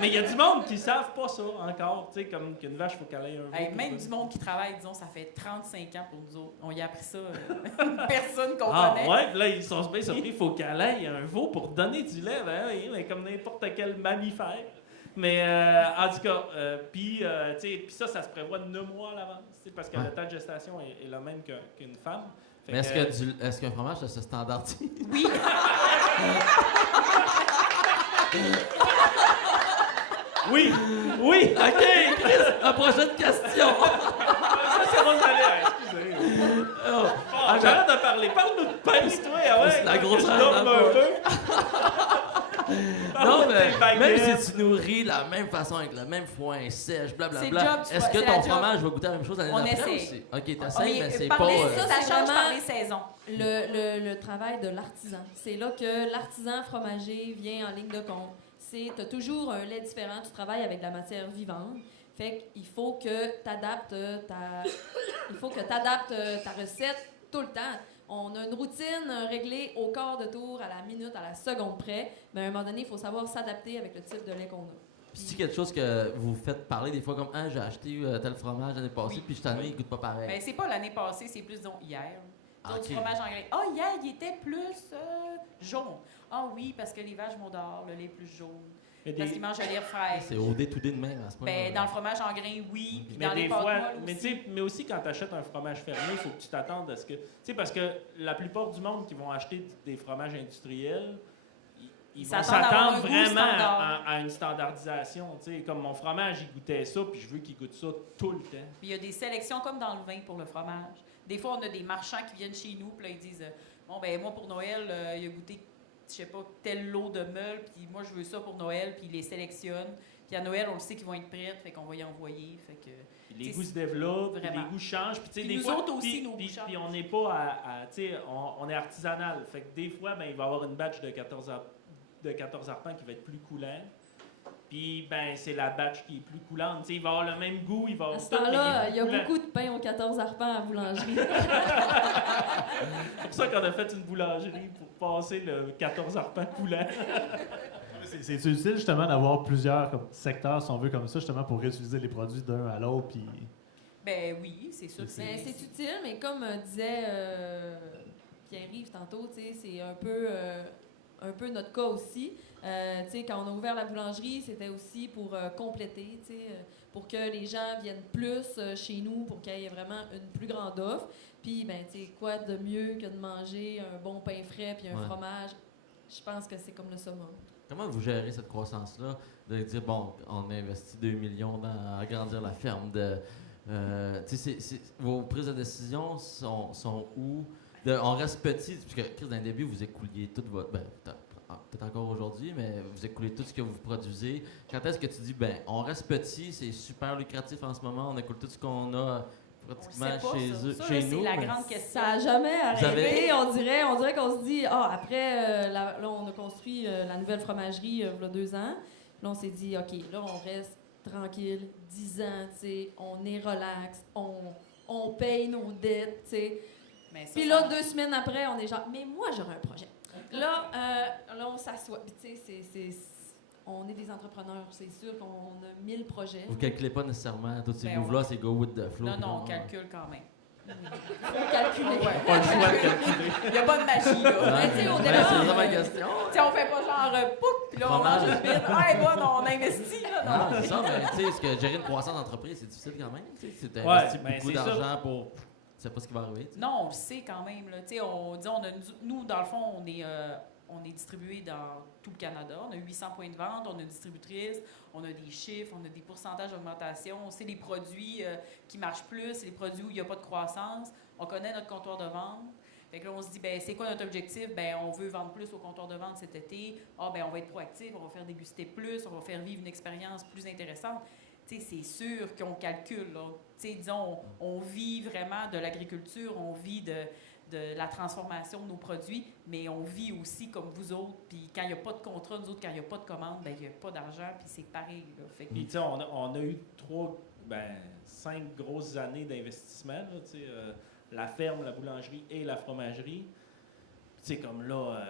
mais il y a du monde qui ne savent pas ça encore, tu sais, comme qu'une vache, il faut qu'elle ait un veau. Hey, pour même donner- du monde qui travaille, disons, ça fait 35 ans pour nous autres. On y a appris ça. Personne qu'on Ah connaît. ouais, puis là, ils sont bien surpris, il faut qu'elle ait un veau pour donner du lait, ben oui, mais comme n'importe quel mammifère. Mais en tout cas, puis tu sais, puis ça se prévoit 9 mois à l'avance, tu sais, parce que Ouais. le temps de gestation est le même qu'une femme. Fait Mais que, est-ce qu'un fromage, ça se standardise? Oui. Oui, oui! OK, Chris, la prochaine question! Ça, c'est Rosalie, excusez. J'arrête de parler. Parle-nous de pain, toi, ah ouais. C'est la grosse Je dorme un peu. Non, Parle-nous de tes mais même baguettes. si tu nourris de la même façon, avec le même foin sèche, C'est blablabla, le job, tu est-ce vois, que c'est la ton job. fromage va goûter la même chose l'année On d'après essaie. aussi? OK, Ah, t'essayes, mais c'est pas... parler, ça, ça c'est change vraiment- par les saisons. Le travail de l'artisan. C'est là que l'artisan fromager vient en ligne de compte. Tu as toujours un lait différent, tu travailles avec de la matière vivante. Fait qu'il faut que tu adaptes ta recette tout le temps. On a une routine réglée au quart de tour, à la minute, à la seconde près. Mais à un moment donné, il faut savoir s'adapter avec le type de lait qu'on a. Puis c'est quelque chose que vous faites parler des fois comme « Ah, j'ai acheté tel fromage l'année passée, Oui. puis cette année, il goûte pas pareil. Ben, c'est pas l'année passée, c'est plus, disons, hier. Disons, Ok. du fromage en grains. Ah, hier, il était plus jaune. Ah oui, parce que les vaches vont dehors, le lait est plus jaune. Mais parce qu'ils mangent de l'herbe fraîche. C'est au dé-to-dé de même à ce point. Ben, dans le fromage en grains, oui. Puis Mais dans les des pâtes fois, molles mais, aussi. tu sais, mais aussi quand tu achètes un fromage fermé, il faut que tu t'attendes à ce que. Tu sais, parce que la plupart du monde qui vont acheter des fromages industriels, ils vont s'attendent à avoir s'attendre un goût vraiment standard. à une standardisation. Tu sais, comme mon fromage, il goûtait ça, puis je veux qu'il goûte ça tout le temps. Puis il y a des sélections comme dans le vin pour le fromage. Des fois, on a des marchands qui viennent chez nous, puis là, ils disent bon, ben moi, pour Noël, il a goûté, je sais pas, tel lot de meules, puis moi, je veux ça pour Noël, puis ils les sélectionnent. Puis à Noël, on le sait qu'ils vont être prêts, fait qu'on va y envoyer. Fait que. Puis les T'sais, goûts se développent, puis les vraiment. goûts changent. Puis, tu sais, Puis des nous fois, autres aussi, puis- nos goûts puis- changent. puis on n'est pas tu sais, on est artisanal. Fait que des fois, ben, il va y avoir une batch de 14 arpents qui va être plus coulant. Puis, ben, c'est la batch qui est plus coulante. Tu sais, il va avoir le même goût, il va À avoir ce tout, mais temps-là, il y a coulant. beaucoup de pain aux 14 arpents à la boulangerie. C'est pour ça qu'on a fait une boulangerie pour passer le 14 arpents coulant. C'est utile justement d'avoir plusieurs secteurs, si on veut, comme ça, justement pour réutiliser les produits d'un à l'autre. Puis... Ben oui, c'est sûr. que Ben, c'est utile, mais comme disait Pierre-Yves tantôt, tu sais, c'est un peu notre cas aussi. Tu sais, quand on a ouvert la boulangerie, c'était aussi pour compléter, tu sais, pour que les gens viennent plus chez nous, pour qu'il y ait vraiment une plus grande offre. Puis, ben, tu sais, quoi de mieux que de manger un bon pain frais puis un Ouais. fromage? Je pense que c'est comme le summum. Comment vous gérez cette croissance-là? De dire, bon, on a investi 2 millions dans agrandir la ferme. Tu sais, vos prises de décision sont où? On reste petit, parce que Chris, dans le début, vous écouliez tout votre... Ben, peut-être encore aujourd'hui, mais vous écoulez tout ce que vous produisez. Quand est-ce que tu dis, ben, on reste petit, c'est super lucratif en ce moment, on écoule tout ce qu'on a pratiquement On le sait pas, chez ça. eux, Ça, chez là, nous. c'est la mais- grande question. Ça n'a jamais Vous avez- arrêté. On dirait qu'on se dit, après, là, on a construit la nouvelle fromagerie il y a 2 ans. Là, on s'est dit, OK, là, on reste tranquille, 10 ans, tu sais, on est relax, on paye nos dettes, tu sais. Mais ça, Puis là, 2 semaines après, on est genre, mais moi, j'aurais un projet. Là, on s'assoit. Puis, tu sais, on est des entrepreneurs, c'est sûr qu'on a 1000 projets. Vous calculez pas nécessairement tous ces Ben, moves-là, c'est go with the flow. Non, puis non, on calcule quand même. Faut calculer. Pas le choix de calculer. Il n'y a pas de magie, là. Mais tu sais, au Ouais, départ, c'est ça ma question. Tu sais, on fait pas genre poup, puis là, on mange une bite. Ah, bon, on investit, là. Non, Non. c'est ça, mais tu sais, ce que gérer une croissance d'entreprise, c'est difficile quand même. Tu sais, c'est Ouais, investi ben, beaucoup c'est ça. d'argent pour. Tu sais pas ce qui va arriver. tu sais. Non, on le sait quand même. Là. Tu sais, nous, dans le fond, on est distribué dans tout le Canada. On a 800 points de vente, on a une distributrice, on a des chiffres, on a des pourcentages d'augmentation. On sait les produits qui marchent plus, c'est les produits où il n'y a pas de croissance. On connaît notre comptoir de vente. Fait que là, on se dit, ben c'est quoi notre objectif? Ben on veut vendre plus au comptoir de vente cet été. Ah, ben on va être proactif, on va faire déguster plus, on va faire vivre une expérience plus intéressante. Tu sais, c'est sûr qu'on calcule, là. Tu sais, disons, on vit vraiment de l'agriculture, on vit de la transformation de nos produits, mais on vit aussi comme vous autres. Puis quand il n'y a pas de contrat, nous autres, quand il n'y a pas de commande, ben il n'y a pas d'argent, puis c'est pareil, là. Fait que, Puis, tu sais, on a eu 5 grosses années d'investissement, là, tu sais, la ferme, la boulangerie et la fromagerie. Tu sais, comme là,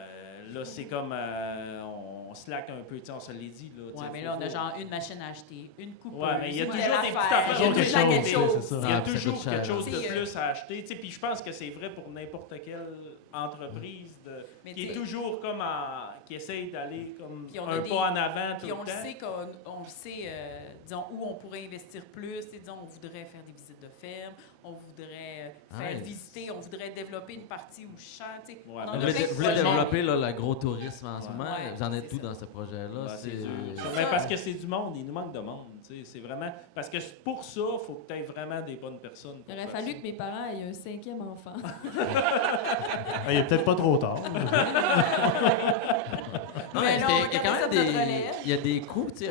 c'est comme on slack un peu, tu sais, on se l'est dit. Là, tu sais, ouais, mais faut- là, on a faut- genre une machine à acheter, une coupeuse, Ouais, mais il y a une toujours telle des petites affaire, affaires. il y a Quelque toujours quelque chose, chose. c'est ça. Il y a Ah, puis ça toujours coûte cher. quelque chose de Tu sais, plus à acheter. Tu sais, puis je pense que c'est vrai pour n'importe quelle entreprise Mais qui tu est sais, toujours comme qui essaye d'aller comme Puis on a un des- pas en avant tout Puis on le le temps. sait, on le sait, disons, où on pourrait investir plus. Tu sais, disons, on voudrait faire des visites de ferme, on voudrait faire Nice. visiter, on voudrait développer une partie où je chante. Tu sais, Ouais, on mais a Vous plein voulez, de vous voulez projets. développer là, l'agro-tourisme en ce Ouais. moment. Ouais, Vous en êtes c'est tout ça. dans ce projet-là. Ouais, c'est c'est dur. Ça. Mais parce que c'est du monde, il nous manque de monde. Tu sais, c'est vraiment. Parce que pour ça, il faut que tu aies vraiment des bonnes personnes. il pour aurait faire fallu ça. que mes parents aient un 5e enfant. Il est peut-être pas trop tard. Non, Mais mais là, il y on a quand regarde ça même de notre relève. il y a des coûts tu sais,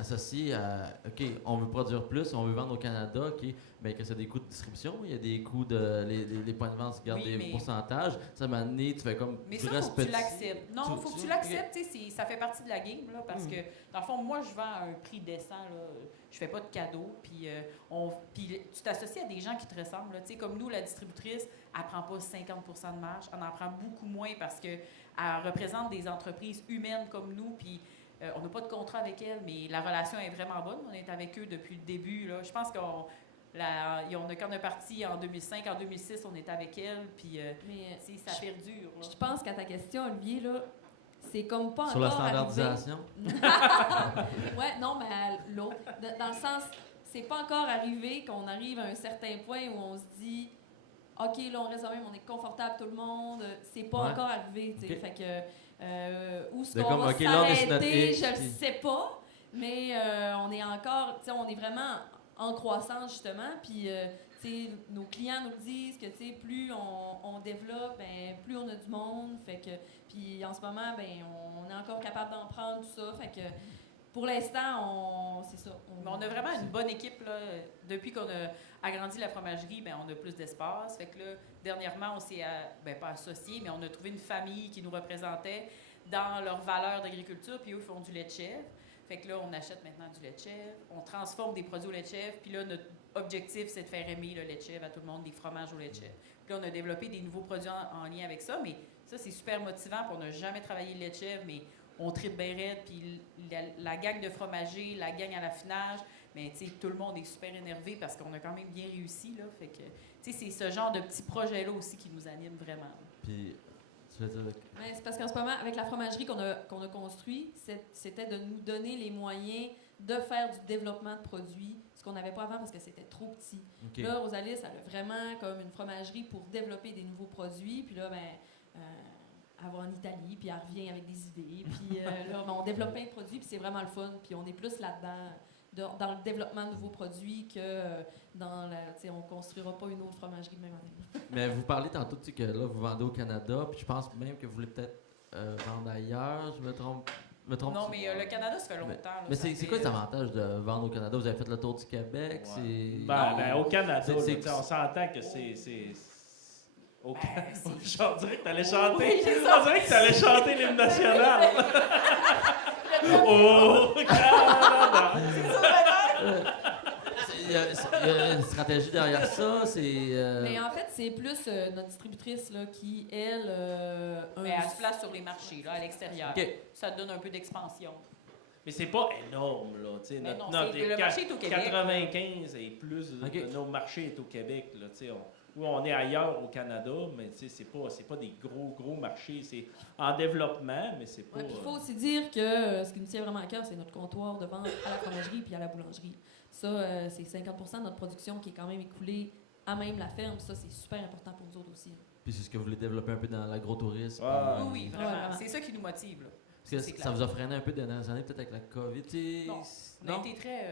associés à OK, on veut produire plus, on veut vendre au Canada, OK, mais que c'est des coûts de distribution, il y a des coûts de les points de vente qui gardent Oui, des mais- pourcentages. Ça m'a amené, tu fais comme Mais tu ça, restes faut que tu petit. l'acceptes. Non, il faut que tu l'acceptes. Tu sais, ça fait partie de la game, là, parce que, dans le fond, moi, je vends à un prix décent. Là. Je fais pas de cadeaux. Puis, puis tu t'associes à des gens qui te ressemblent. Là. Tu sais, comme nous, la distributrice, elle prend pas 50 de marge. Elle en prend beaucoup moins parce qu'elle représente des entreprises humaines comme nous. Puis, on n'a pas de contrat avec elle, mais la relation est vraiment bonne. On est avec eux depuis le début. Là. Je pense quand on est parti en 2005, en 2006, on était avec elle. Puis, Mais tu sais, ça perdure. Là. je pense qu'à ta question, Olivier, là, c'est comme pas Sur la encore arrivé. standardisation? Ouais, non, mais l'autre. Dans le sens, c'est pas encore arrivé qu'on arrive à un certain point où on se dit OK, là, on reste quand même, on est confortable, tout le monde. C'est pas Ouais. encore arrivé, tu sais. Ok. Fait que, où est-ce C'est qu'on comme, va OK, là, on est sur notre s'arrêter, X, je le puis- sais pas. Mais on est encore, tu sais, on est vraiment en croissance, justement. Puis, tu sais, nos clients nous disent que, tu sais, plus on développe, ben, plus on a du monde. Fait que, puis en ce moment, ben, on est encore capable d'en prendre, tout ça. Fait que, pour l'instant, c'est ça. Mais on a vraiment une bonne équipe. Là. Depuis qu'on a agrandi la fromagerie, ben, on a plus d'espace. Fait que là, dernièrement, on s'est pas associés, mais on a trouvé une famille qui nous représentait dans leurs valeurs d'agriculture, puis eux font du lait de chèvre. Fait que là, on achète maintenant du lait de chèvre, on transforme des produits au lait de chèvre, puis là, notre objectif, c'est de faire aimer le lait de chèvre à tout le monde, des fromages au lait de chèvre. Puis là, on a développé des nouveaux produits en lien avec ça, mais ça, c'est super motivant, puis on n'a jamais travaillé le lait de chèvre, mais on tripe bien raide, puis la gang de fromagers, la gang à l'affinage, mais tu sais, tout le monde est super énervé parce qu'on a quand même bien réussi, là. Fait que, tu sais, c'est ce genre de petits projets-là aussi qui nous animent vraiment. Puis, tu veux dire... Ouais, c'est parce qu'en ce moment, avec la fromagerie qu'on a construit, c'était de nous donner les moyens de faire du développement de produits, ce qu'on n'avait pas avant parce que c'était trop petit. OK. Là, Rosalie, elle a vraiment comme une fromagerie pour développer des nouveaux produits. Puis là, ben, elle va en Italie, puis elle revient avec des idées. Puis là, ben, on développe plein de produits, puis c'est vraiment le fun. Puis on est plus là-dedans, dans le développement de nouveaux produits, que dans la... Tu sais, on construira pas une autre fromagerie de même année. Mais vous parlez tantôt, tu sais, que là, vous vendez au Canada, puis je pense même que vous voulez peut-être vendre ailleurs, je me trompe? Non, mais le Canada, ça fait longtemps. là, Mais ça c'est fait- quoi les avantages de vendre au Canada? Vous avez fait le tour du Québec? Ouais. C'est... Ben, au Canada, C'est- là, c'est- tu sais, on s'entend que c'est... Au Ben, Canada, c'est- on dirait que t'allais chanter. Oui, c'est ça. On dirait que t'allais chanter l'hymne national. Au Canada. Il y a une stratégie derrière ça, c'est... Mais en fait, c'est plus notre distributrice là, qui, elle... Mais elle se place sur les marchés, là, à l'extérieur. OK. Ça donne un peu d'expansion. Mais c'est pas énorme, là. Tu sais, Mais notre, non, le marché est au Québec. 95 et plus OK. de nos marchés est au Québec, là. Tu sais, oui, on est ailleurs au Canada, mais tu sais, c'est pas des gros marchés. C'est en développement, mais c'est pas... Ouais, puis il faut aussi dire que ce qui nous tient vraiment à cœur, c'est notre comptoir de vente à la fromagerie puis à la boulangerie. Ça, c'est 50% de notre production qui est quand même écoulée à même la ferme. Ça, c'est super important pour nous autres aussi. Puis c'est ce que vous voulez développer un peu dans l'agro-tourisme. Ah. Oui, oui, vraiment. Ouais, vraiment. C'est ça qui nous motive, là. Parce que c'est ça clair. vous a freiné un peu des dernières années, peut-être avec la COVID, tu sais? Non. On a été très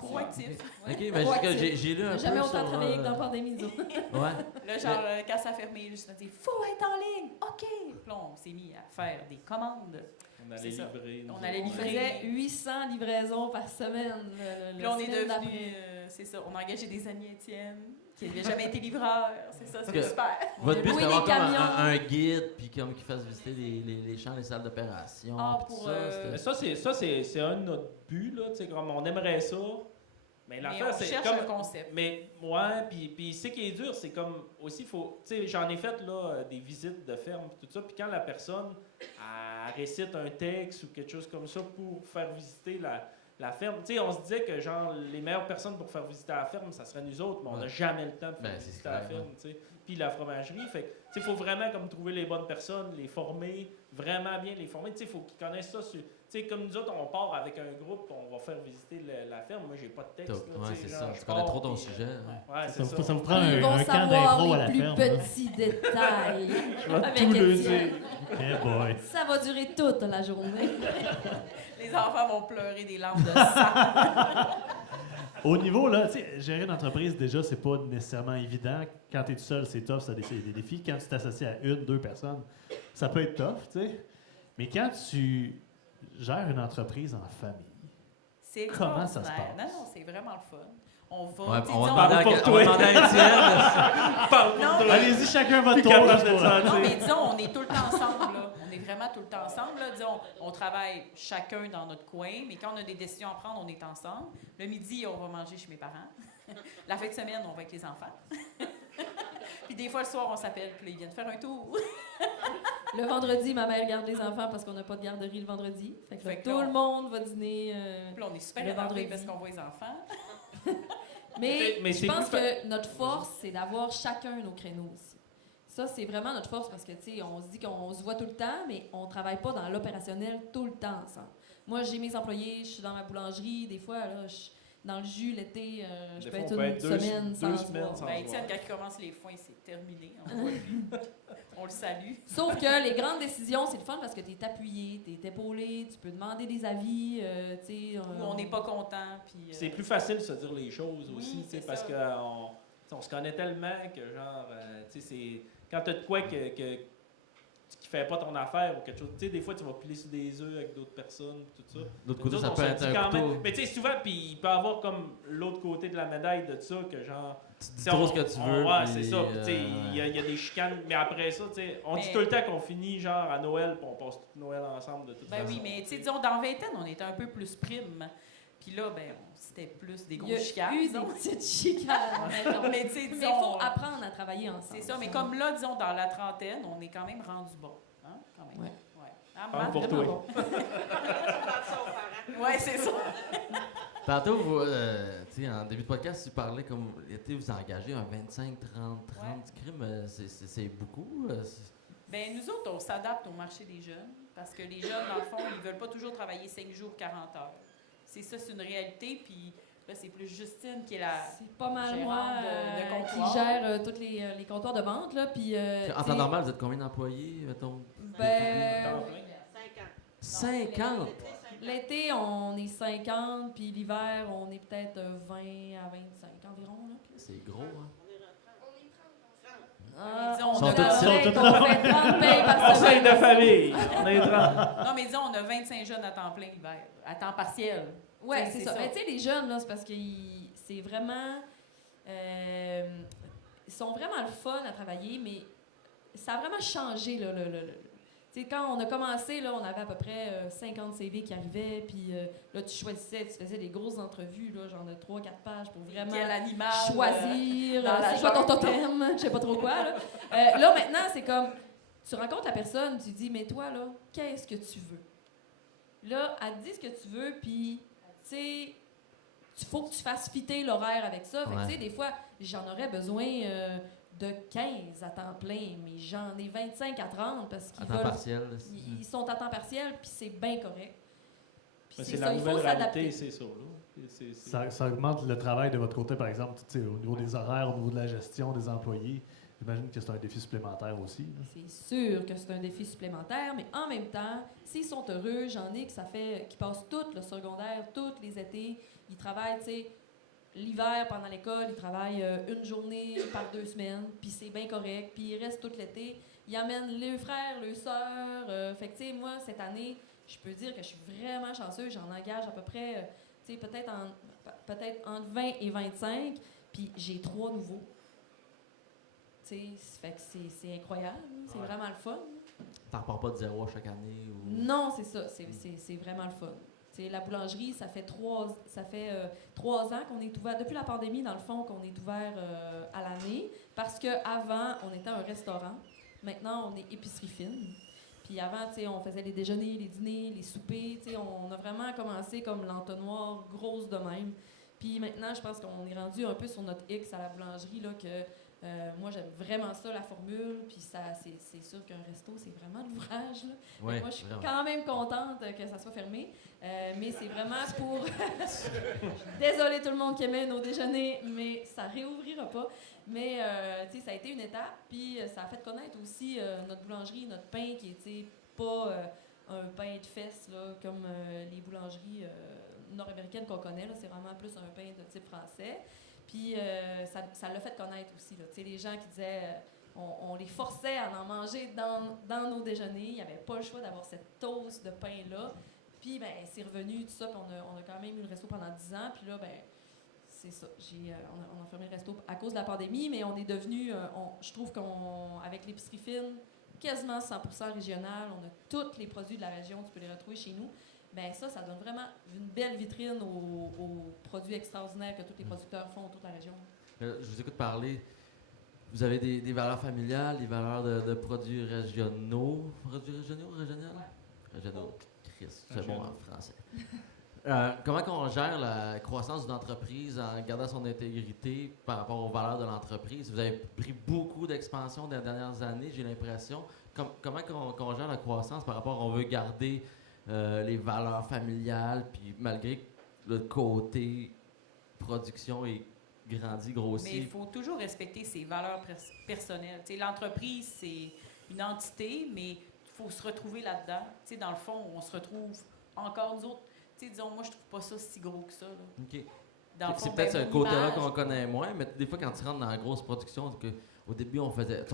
proactifs. OK, mais j'ai lu On un n'a peu jamais autant sur, travaillé que dans la pandémie, nous autres. Ouais. Là, genre, quand ça a fermé, juste à dire « Faut être en ligne! OK! » Puis là, on s'est mis à faire des commandes. On allait C'est ça. livrer. nous On allait On autres. faisait 800 livraisons par semaine. Puis là, on est semaine devenu, d'après. c'est ça, on a engagé des amis Étienne, qui n'avaient jamais été livreurs. C'est ça, Parce c'est que- super. Votre but, loué c'est d'avoir des comme camions. un guide, puis comme qui fasse visiter les champs, les salles d'opération, Ah, puis tout pour, ça. c'était- Mais ça, c'est un de notre but, là. Tu sais, comme on aimerait ça. Mais Mais l'affaire, on c'est cherche comme... un concept. Mais ouais, puis ce qui est dur, c'est comme aussi, faut, tu sais, j'en ai fait là des visites de ferme puis tout ça, puis quand la personne elle récite un texte ou quelque chose comme ça pour faire visiter la ferme, tu sais, on se disait que genre les meilleures personnes pour faire visiter la ferme, ça serait nous autres, mais on n'a Ouais. jamais le temps de faire Ben, c'est visiter la clair, ferme, tu sais. Puis la fromagerie, fait que, tu sais, faut vraiment comme trouver les bonnes personnes, les former, vraiment bien les former, tu sais, il faut qu'ils connaissent ça sur... Tu sais, comme nous autres, on part avec un groupe, on va faire visiter la ferme. Moi, j'ai pas de texte. Là, Ouais, tu sais, c'est genre, ça. je Tu connais pars, trop ton puis, sujet. hein. Ouais, c'est ça. Ça vous prend Ils vont un camp savoir d'impro à les la plus ferme. là. petits détails. Je vais avec tout le Étienne. dire. Eh boy. Ça va durer toute la journée. Les enfants vont pleurer des larmes de sang. Au niveau, là, tu sais, gérer une entreprise, déjà, c'est pas nécessairement évident. Quand tu es tout seul, c'est tough, ça a des défis. Quand tu t'associes à une, deux personnes, ça peut être tough, tu sais. Mais quand tu gères une entreprise en famille, C'est Comment ça se extraordinaire. passe? Non, c'est vraiment le fun. On va, Ouais, tu sais, on va disons- demander à pour on va toi. demander à Étienne. Parle pour Non, toi. allez-y, chacun votre Plus tour. capable juste de pour- te sentir. Non, mais disons, on est tout le temps ensemble, là. On est vraiment tout le temps ensemble, là. Disons, on travaille chacun dans notre coin, mais quand on a des décisions à prendre, on est ensemble. Le midi, on va manger chez mes parents. La fin de semaine, on va avec les enfants. Puis des fois, le soir, on s'appelle, puis là, ils viennent faire un tour. Le vendredi, ma mère garde les enfants parce qu'on n'a pas de garderie le vendredi. Fait que, là, Fait que tout là, le monde va dîner. Puis là, on est super Le énervés vendredi. parce qu'on voit les enfants. Mais Mais je c'est pense plus que notre force, c'est d'avoir chacun nos créneaux aussi. ça, c'est vraiment notre force parce que, tu sais, on se dit qu'on se voit tout le temps, mais on travaille pas dans l'opérationnel tout le temps ensemble. Moi, j'ai mes employés, je suis dans ma boulangerie. Des fois, là, dans le jus, l'été, je peux être une semaine sans se voir. Ben, Étienne, quand il commence les foins, c'est terminé. On voit plus. On le salue. Sauf que les grandes décisions, c'est le fun parce que tu es appuyé, tu es épaulé, tu peux demander des avis. Tu sais, Ou on n'est pas content. Puis, C'est plus facile de se dire les choses Oui, aussi, tu sais, c'est parce ça. qu'on se connaît tellement que, genre, tu sais, c'est. Quand t'as de quoi qui fait pas ton affaire ou quelque chose, tu sais, des fois, tu vas piler sur des œufs avec d'autres personnes, tout ça. D'autre Nous côté, autres, ça on peut se être dit un quand même. couteau. Mais tu sais, souvent, puis il peut y avoir comme l'autre côté de la médaille de ça, que genre. Tu dis trop ce que tu veux. Ouais, puis, c'est ça. Tu sais, il y a des chicanes, mais après ça, tu sais, on dit Mais- tout le temps qu'on finit genre à Noël, puis on passe tout Noël ensemble de toute Ben façon. oui, mais tu sais, disons, dans vingtaine, on était un peu plus prime. Puis là, ben, c'était plus des Il y grosses a chicanes. eu des disons. petites chicanes. mettons. Mais tu sais, Mais il disons, faut apprendre à travailler ensemble. c'est ça. Mais comme là, disons, dans la trentaine, on est quand même rendu bon. Hein, quand même. Ouais. Hein, Parle Matt? pour Vraiment toi. bon. Ouais, c'est ça. Tantôt, tu sais, en début de podcast, tu parlais comme l'été, vous engagez un 25, 30 crimes. C'est beaucoup. Ben nous autres, on s'adapte au marché des jeunes parce que les jeunes, dans le fond, ils veulent pas toujours travailler 5 jours, 40 heures. C'est ça, c'est une réalité. Puis là, c'est plus Justine qui est la... C'est pas mal Gérante moi de qui comptoir. gère tous les comptoirs de vente. Là, puis, En tu temps sais, normal, vous êtes combien d'employés, mettons? ben, Temps plein. 50! l'été, on est 50, puis l'hiver, on est peut-être 20 à 25 environ. Là. C'est gros, hein? Ah, disons, on on sont a tous- la sont règle tous- qu'on fait 30 payes par Conseil semaine. de famille, on est 30. Non, mais disons, on a 25 jeunes à temps plein l'hiver, à temps partiel. Ouais, Tu sais, c'est ça. Mais tu sais, les jeunes, là, c'est parce que c'est vraiment... ils sont vraiment le fun à travailler, mais ça a vraiment changé, là, tu sais, quand on a commencé, là, on avait à peu près 50 CV qui arrivaient, puis là, tu choisissais, tu faisais des grosses entrevues, là, genre de 3-4 pages pour vraiment Quel animal. choisir, dans la c'est quoi ton jungle. totem, je sais pas trop quoi. Là. Là, maintenant, c'est comme, tu rencontres la personne, tu dis, mais toi, là, qu'est-ce que tu veux? Là, elle te dit ce que tu veux, puis, tu sais, il faut que tu fasses fitter l'horaire avec ça. Fait que, Ouais. tu sais, des fois, j'en aurais besoin de 15 à temps plein, mais j'en ai 25 à 30 parce qu'ils À temps veulent... partiel. Ils sont à temps partiel, puis c'est bien correct. Puis Mais c'est c'est ça, la il faut nouvelle s'adapter. réalité, c'est ça. Là. C'est- Ça augmente le travail de votre côté, par exemple, tu sais, au niveau des horaires, au niveau de la gestion des employés. J'imagine que c'est un défi supplémentaire aussi. Là. C'est sûr que c'est un défi supplémentaire, mais en même temps, s'ils sont heureux, j'en ai qui passent tout le secondaire, tous les étés, ils travaillent, tu sais, l'hiver pendant l'école, ils travaillent une journée par 2 semaines, puis c'est bien correct, puis ils restent tout l'été. Ils amènent leurs frères, leurs sœurs. Fait que, tu sais, moi, cette année, je peux dire que je suis vraiment chanceuse. J'en engage à peu près, tu sais, peut-être entre 20 et 25, puis j'ai 3 nouveaux. Tu sais, fait que c'est incroyable. C'est Ouais. vraiment le fun. T'en repars pas de zéro à chaque année? Ou... Non, c'est ça. C'est vraiment le fun. T'sais, la boulangerie, ça fait 3 ans qu'on est ouvert. Depuis la pandémie, dans le fond, qu'on est ouvert à l'année. Parce qu'avant, on était un restaurant. Maintenant, on est épicerie fine. Puis avant, on faisait les déjeuners, les dîners, les soupers. On a vraiment commencé comme l'entonnoir grosse de même. Puis maintenant, je pense qu'on est rendu un peu sur notre X à la boulangerie, là, que moi, j'aime vraiment ça, la formule. Puis c'est sûr qu'un resto, c'est vraiment de l'ouvrage. Là. Ouais, Moi, je suis vraiment. quand même contente que ça soit fermé. Mais c'est vraiment pour... Désolée tout le monde qui aimait nos déjeuners, mais ça réouvrira pas. Mais, tu sais, ça a été une étape. Puis ça a fait connaître aussi notre boulangerie, notre pain qui était pas un pain de fesses, là, comme les boulangeries nord-américaines qu'on connaît. Là. C'est vraiment plus un pain de type français. Puis ça l'a fait connaître aussi. Là. Tu sais, les gens qui disaient... on les forçait à en manger dans nos déjeuners. Il n'y avait pas le choix d'avoir cette toast de pain-là. Puis, ben, c'est revenu, tout ça. Puis on a quand même eu le resto pendant 10 ans. Puis là, ben, c'est ça. On a fermé le resto à cause de la pandémie, mais on est devenu, je trouve qu'avec l'épicerie fine, quasiment 100% régional. On a tous les produits de la région. Tu peux les retrouver chez nous. Ben ça donne vraiment une belle vitrine aux produits extraordinaires que tous les producteurs font autour de la région. Je vous écoute parler. Vous avez des valeurs familiales, des valeurs de produits régionaux. Produits régionaux? Régionaux? Régionaux. Christ, c'est bon en français. Comment on gère la croissance d'une entreprise en gardant son intégrité par rapport aux valeurs de l'entreprise? Vous avez pris beaucoup d'expansion dans les dernières années, j'ai l'impression. Comment qu'on gère la croissance par rapport on veut garder les valeurs familiales, puis malgré que le côté production est grandi, grossi? Mais il faut toujours respecter ses valeurs personnelles. Tu sais, l'entreprise, c'est une entité, mais il faut se retrouver là-dedans. Tu sais, dans le fond, on se retrouve encore nous autres. Tu sais, disons, moi, je trouve pas ça si gros que ça. Là. OK. Dans le C'est fond, peut-être ben, ce mon côté-là image- qu'on connaît moins, mais des fois, quand tu rentres dans la grosse production, au début, on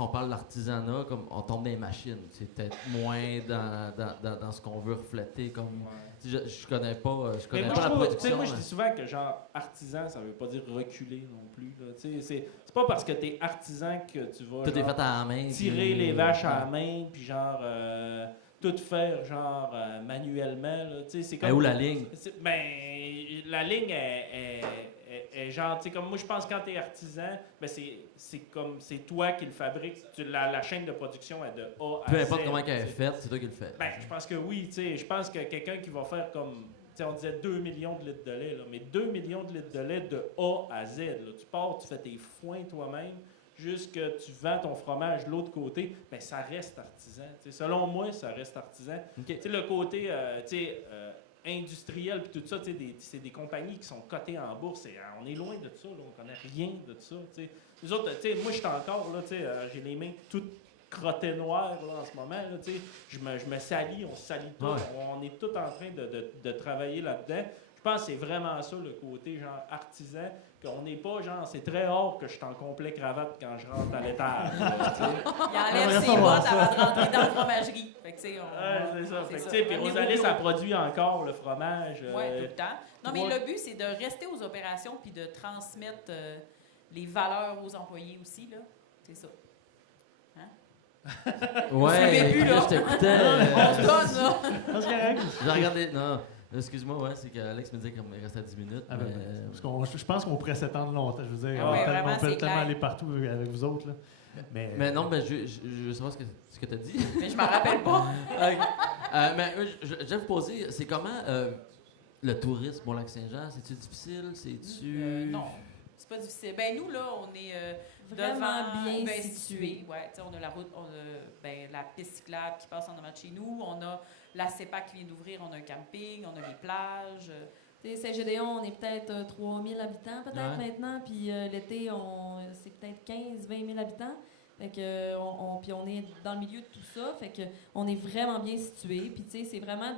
parle de l'artisanat, comme on tombe dans les machines. C'est peut-être moins dans ce qu'on veut refléter. Comme, je connais pas, Mais moi, la je production. moi, je dis souvent que genre artisan, ça veut pas dire reculer non plus. Là. C'est pas parce que tu es artisan que tu vas Tout est genre, fait à la main. tirer puis- les vaches à la main, puis genre tout faire genre manuellement. Là. C'est comme, Où la ligne? Ben, la ligne est genre, tu sais, comme moi, je pense que quand tu es artisan, ben c'est toi qui le fabriques. La chaîne de production est de A à Z. Peu importe comment elle est t'sais. faite, c'est toi qui le fais. Ben, je pense que oui, tu sais. Je pense que quelqu'un qui va faire comme, tu sais, on disait 2 millions de litres de lait, là, mais 2 millions de litres de lait de A à Z. Là. Tu pars, tu fais tes foins toi-même, jusque tu vends ton fromage de l'autre côté, ben ça reste artisan. Tu sais, selon moi, ça reste artisan. OK. Tu sais, le côté, tu sais, industriel puis tout ça, tu sais, c'est des compagnies qui sont cotées en bourse. Et, on est loin de ça, là, on connaît rien de ça. Tu sais. Les autres, tu sais, moi, je suis encore là, tu sais, j'ai les mains toutes crottées noires là, en ce moment. Là, tu sais, je me salis, on se salit tout, Ouais. on est tout en train de travailler là-dedans. Je pense que c'est vraiment ça le côté genre artisan, qu'on n'est pas genre, c'est très rare que je suis en complet cravate quand je rentre à l'étage. là, tu sais. Il enlève J'aimerais ses savoir bottes ça. avant de rentrer dans la fromagerie. Fait que, tu sais, Ouais, c'est ça. Fait que, c'est tu sais, puis Un niveau Rosalie, plus ça haut. produit encore le fromage. Oui, tout le temps. Non, mais toi- le but, c'est de rester aux opérations puis de transmettre les valeurs aux employés aussi, là. C'est ça. Ouais, plus, là. je t'écoutais. On se donne, là. Ah, c'est correct. J'ai regardé. Non, excuse-moi, ouais, c'est qu'Alex me disait qu'il me restait 10 minutes. Ah, ben, mais- parce je pense qu'on pourrait s'étendre longtemps. Je veux dire, Ah ouais, on vraiment, peut c'est tellement clair. aller partout avec vous autres. Là. Mais non, ben, je veux savoir ce que tu as dit. Mais je m'en rappelle pas. Mais je vais vous poser, c'est comment le tourisme au Lac-Saint-Jean? C'est-tu difficile? C'est-tu. Non, c'est pas difficile. Ben nous, là, on est Vraiment devant, bien ben, situé. Ouais, tu sais, on a la route, on a la piste cyclable qui passe en avant de chez nous, on a la CEPAC qui vient d'ouvrir, on a un camping, on a les plages. Tu sais, Saint-Gédéon, on est peut-être 3000 habitants peut-être Ouais. maintenant, puis l'été, c'est peut-être 15-20 000 habitants. Fait que, puis on est dans le milieu de tout ça, fait que on est vraiment bien situé. Puis tu sais, c'est vraiment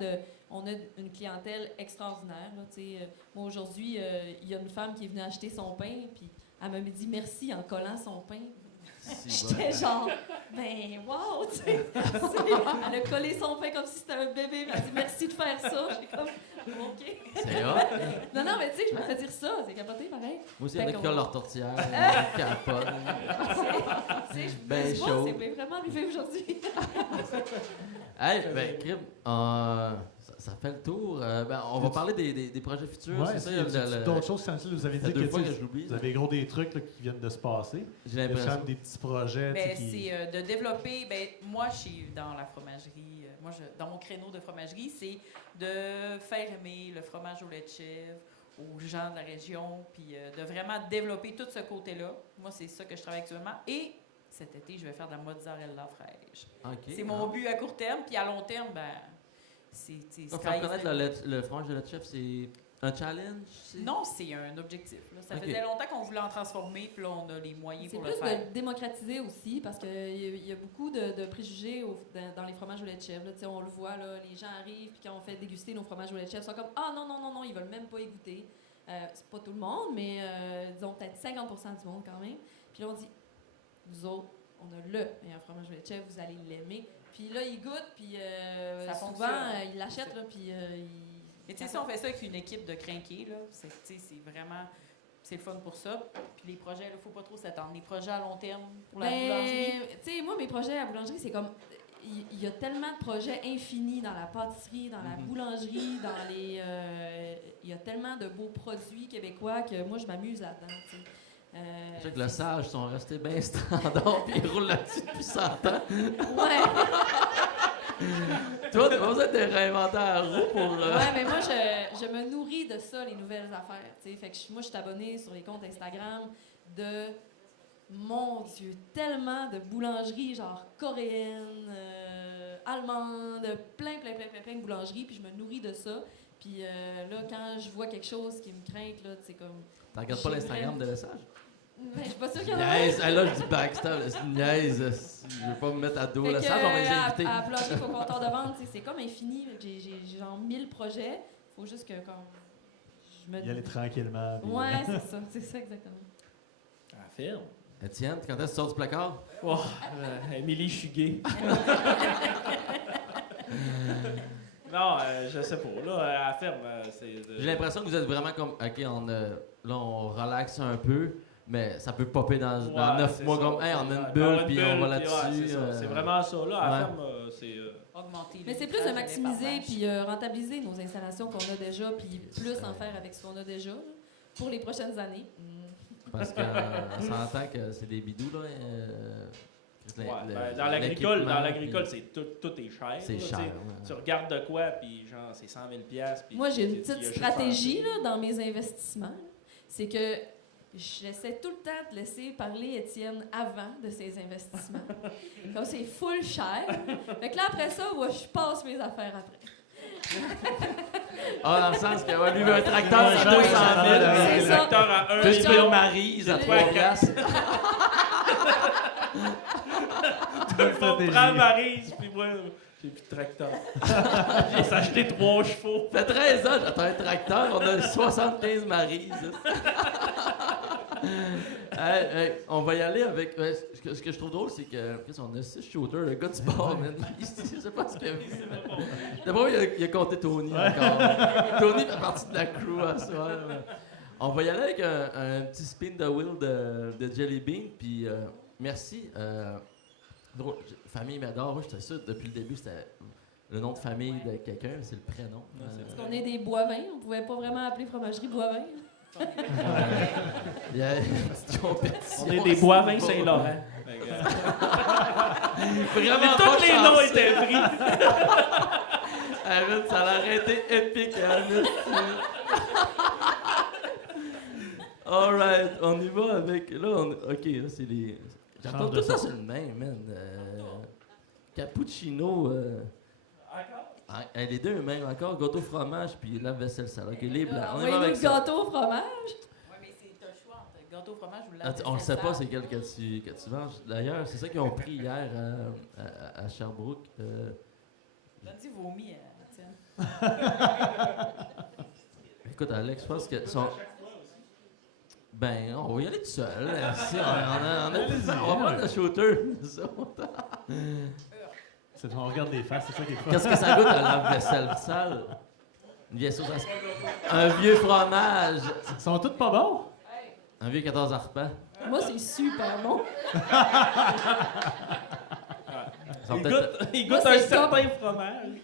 on a une clientèle extraordinaire. Là, tu sais. Moi aujourd'hui, il y a une femme qui est venue acheter son pain, puis elle m'a dit merci en collant son pain. J'étais genre, ben wow, tu sais. Elle a collé son pain comme si c'était un bébé. Elle m'a dit merci de faire ça. J'ai comme, OK. C'est hot. Non, mais tu sais, je me fais dire ça. C'est capoté, pareil. Moi aussi, il y en a Fait qui qu'on- collent leur tourtière, capote. Tu sais, je Ben sais pas, chaud. c'est vraiment arrivé aujourd'hui. Hey, ben, Crib, ça fait le tour. On va parler des projets futurs. Ouais, c'est ça, il y a d'autres choses, vous avez Ça fait dit deux que, fois tu que sais, je l'oublie. vous avez gros des trucs là, qui viennent de se passer. J'ai Il y a quand l'impression. même des petits projets. tu sais, Ben, qui... c'est de développer. Ben, moi, je suis dans la fromagerie. Dans mon créneau de fromagerie, c'est de faire aimer le fromage au lait de chèvre aux gens de la région, puis de vraiment développer tout ce côté-là. Moi, c'est ça que je travaille actuellement. Et cet été, je vais faire de la mozzarella fraîche. OK. C'est mon but à court terme, puis à long terme, ben, c'est Pour sky faire is connaître the limit. le fromage de la chef, c'est un challenge? Non, c'est un objectif. Là. Ça Ok. faisait longtemps qu'on voulait en transformer, puis là, on a les moyens C'est pour plus le faire. de démocratiser aussi, parce qu'il y a beaucoup de préjugés dans les fromages au lait de chèvre. Là. Tu sais, on le voit, là, les gens arrivent, puis quand on fait déguster nos fromages au lait de chèvre, ils sont comme « Ah non, ils veulent même pas y goûter. C'est pas tout le monde, mais disons peut-être 50% du monde quand même. Puis là, on dit « Nous autres, on a le meilleur fromage au lait de chèvre, vous allez l'aimer. » Puis là, ils goûtent, puis Ça souvent, fonctionne. ils l'achètent, là, puis Mais tu sais, si on fait ça avec une équipe de crinqués, là, c'est vraiment... C'est le fun pour ça. Puis les projets, il ne faut pas trop s'attendre. Les projets à long terme pour la boulangerie. Tu sais, moi, mes projets à boulangerie, c'est comme. Il y a tellement de projets infinis dans la pâtisserie, dans la boulangerie, dans les. Il y a tellement de beaux produits québécois que moi, je m'amuse là-dedans. Tu sais. Je sais que le sage sont restés bien standards puis ils roulent là-dessus depuis 100 ans. Ouais. Toi, t'as pas besoin de réinventer la roue pour... Ouais, mais moi, je me nourris de ça, les nouvelles affaires. T'sais. Fait que moi, je suis abonnée sur les comptes Instagram de, mon Dieu, tellement de boulangeries, genre coréennes, allemandes, plein de boulangeries, puis je me nourris de ça. Puis là, quand je vois quelque chose qui me craint, là, c'est comme... T'en regardes pas l'Instagram de message? Mais je suis pas sûre qu'il y en a. Niaise! Hey, là, je dis backstab, c'est une niaise. Je vais pas me mettre à dos Fait la que, salle, on va les inviter. à plancher au comptoir de vente, c'est comme infini. J'ai genre 1000 projets. Faut juste que comme je me Y aller tranquillement. puis- Ouais, c'est ça exactement. Affirme. Étienne, quand est-ce que tu sors du placard? Oh, Émilie, je suis gay. Non, je sais pas. Là, affirme. J'ai l'impression que vous êtes vraiment comme, OK, là, on relaxe un peu, mais ça peut popper dans 9 mois comme, hey, on a une bulle, puis on va là-dessus. C'est vraiment ça. Là, affirme, c'est... Augmenter Mais c'est plus de maximiser puis rentabiliser nos installations qu'on a déjà, puis plus en faire avec ce qu'on a déjà là, pour les prochaines années. Parce qu'on s'entend que c'est des bidous, là. Dans l'agricole, c'est tout est cher. C'est là, cher. t'sais. Ouais. Tu regardes de quoi, puis genre, c'est 100 000 $. Puis Moi, j'ai une il y a petite juste stratégie pensé. là, dans mes investissements. C'est que j'essaie tout le temps de laisser parler Étienne avant de ses investissements. Comme c'est full cher. Fait que là, après ça, moi, je passe mes affaires après. Ah, dans le sens que lui veut un tracteur à Ouais, 200 000. c'est Le ça. tracteur à 1 Plus million. une Maryse à 3 piastres. Tout le monde prend Maryse, puis moi, j'ai plus de tracteur. J'ai acheté 3 chevaux. Ça fait 13 ans, j'attends un tracteur, on a 75 Maryse. On va y aller avec. Ce que je trouve drôle, c'est que on a 6 shooters, le gars du sport, man. Je sais pas ce qu'il a vu. D'abord, il a compté Tony encore. Tony fait partie de la crew à ce soir. On va y aller avec un petit spin de wheel de Jelly Bean, puis merci. Drôle, famille m'adore. Moi, j'étais sûr depuis le début, c'était le nom de famille de quelqu'un, mais c'est le prénom. Parce qu'on est des Boivins, on pouvait pas vraiment appeler fromagerie Boivin. Il y a une petite compétition. On est des Boivins Saint-Laurent. Vraiment Tous les noms étaient pris. Ça aurait été épique, hein, Alright, on y va avec. Là, ok, là, c'est les. J'entends tout ça sur le même, man. Cappuccino. Les deux mêmes, encore. Gâteau fromage, puis lave-vaisselle salade. Ok, les blancs. On y va Envoyez-nous avec le ça. gâteau au fromage. Oui, mais c'est un choix entre gâteau au fromage ou Ah, la on le sait pas, c'est quel que tu manges. D'ailleurs, c'est ça qu'ils ont pris hier à Sherbrooke. Lundi vomi, Étienne. Écoute, Alex, je pense que son. Ben, on va y aller tout seul. Merci. On va prendre le shooter. On regarde des faces, c'est ça qui est fun. Qu'est-ce que ça goûte à lave-vaisselle sale? Une vieille sauce un vieux fromage. Ils sont tous pas bons? Un vieux 14 arpents. Moi, c'est super bon. Il Moi, goûte un c'est certain fromage.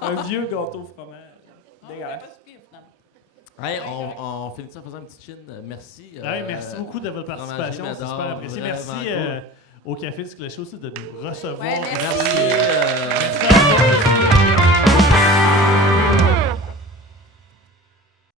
Un vieux gâteau au fromage. Dégueulasse. Pas si pire, finalement. Hey, on finit ça en faisant un petit chin. Merci. Hey, merci beaucoup de votre participation, c'est super apprécié. Merci Vraiment cool. au Café du Clocher aussi de nous recevoir. Ouais, merci. Merci. Merci à vous.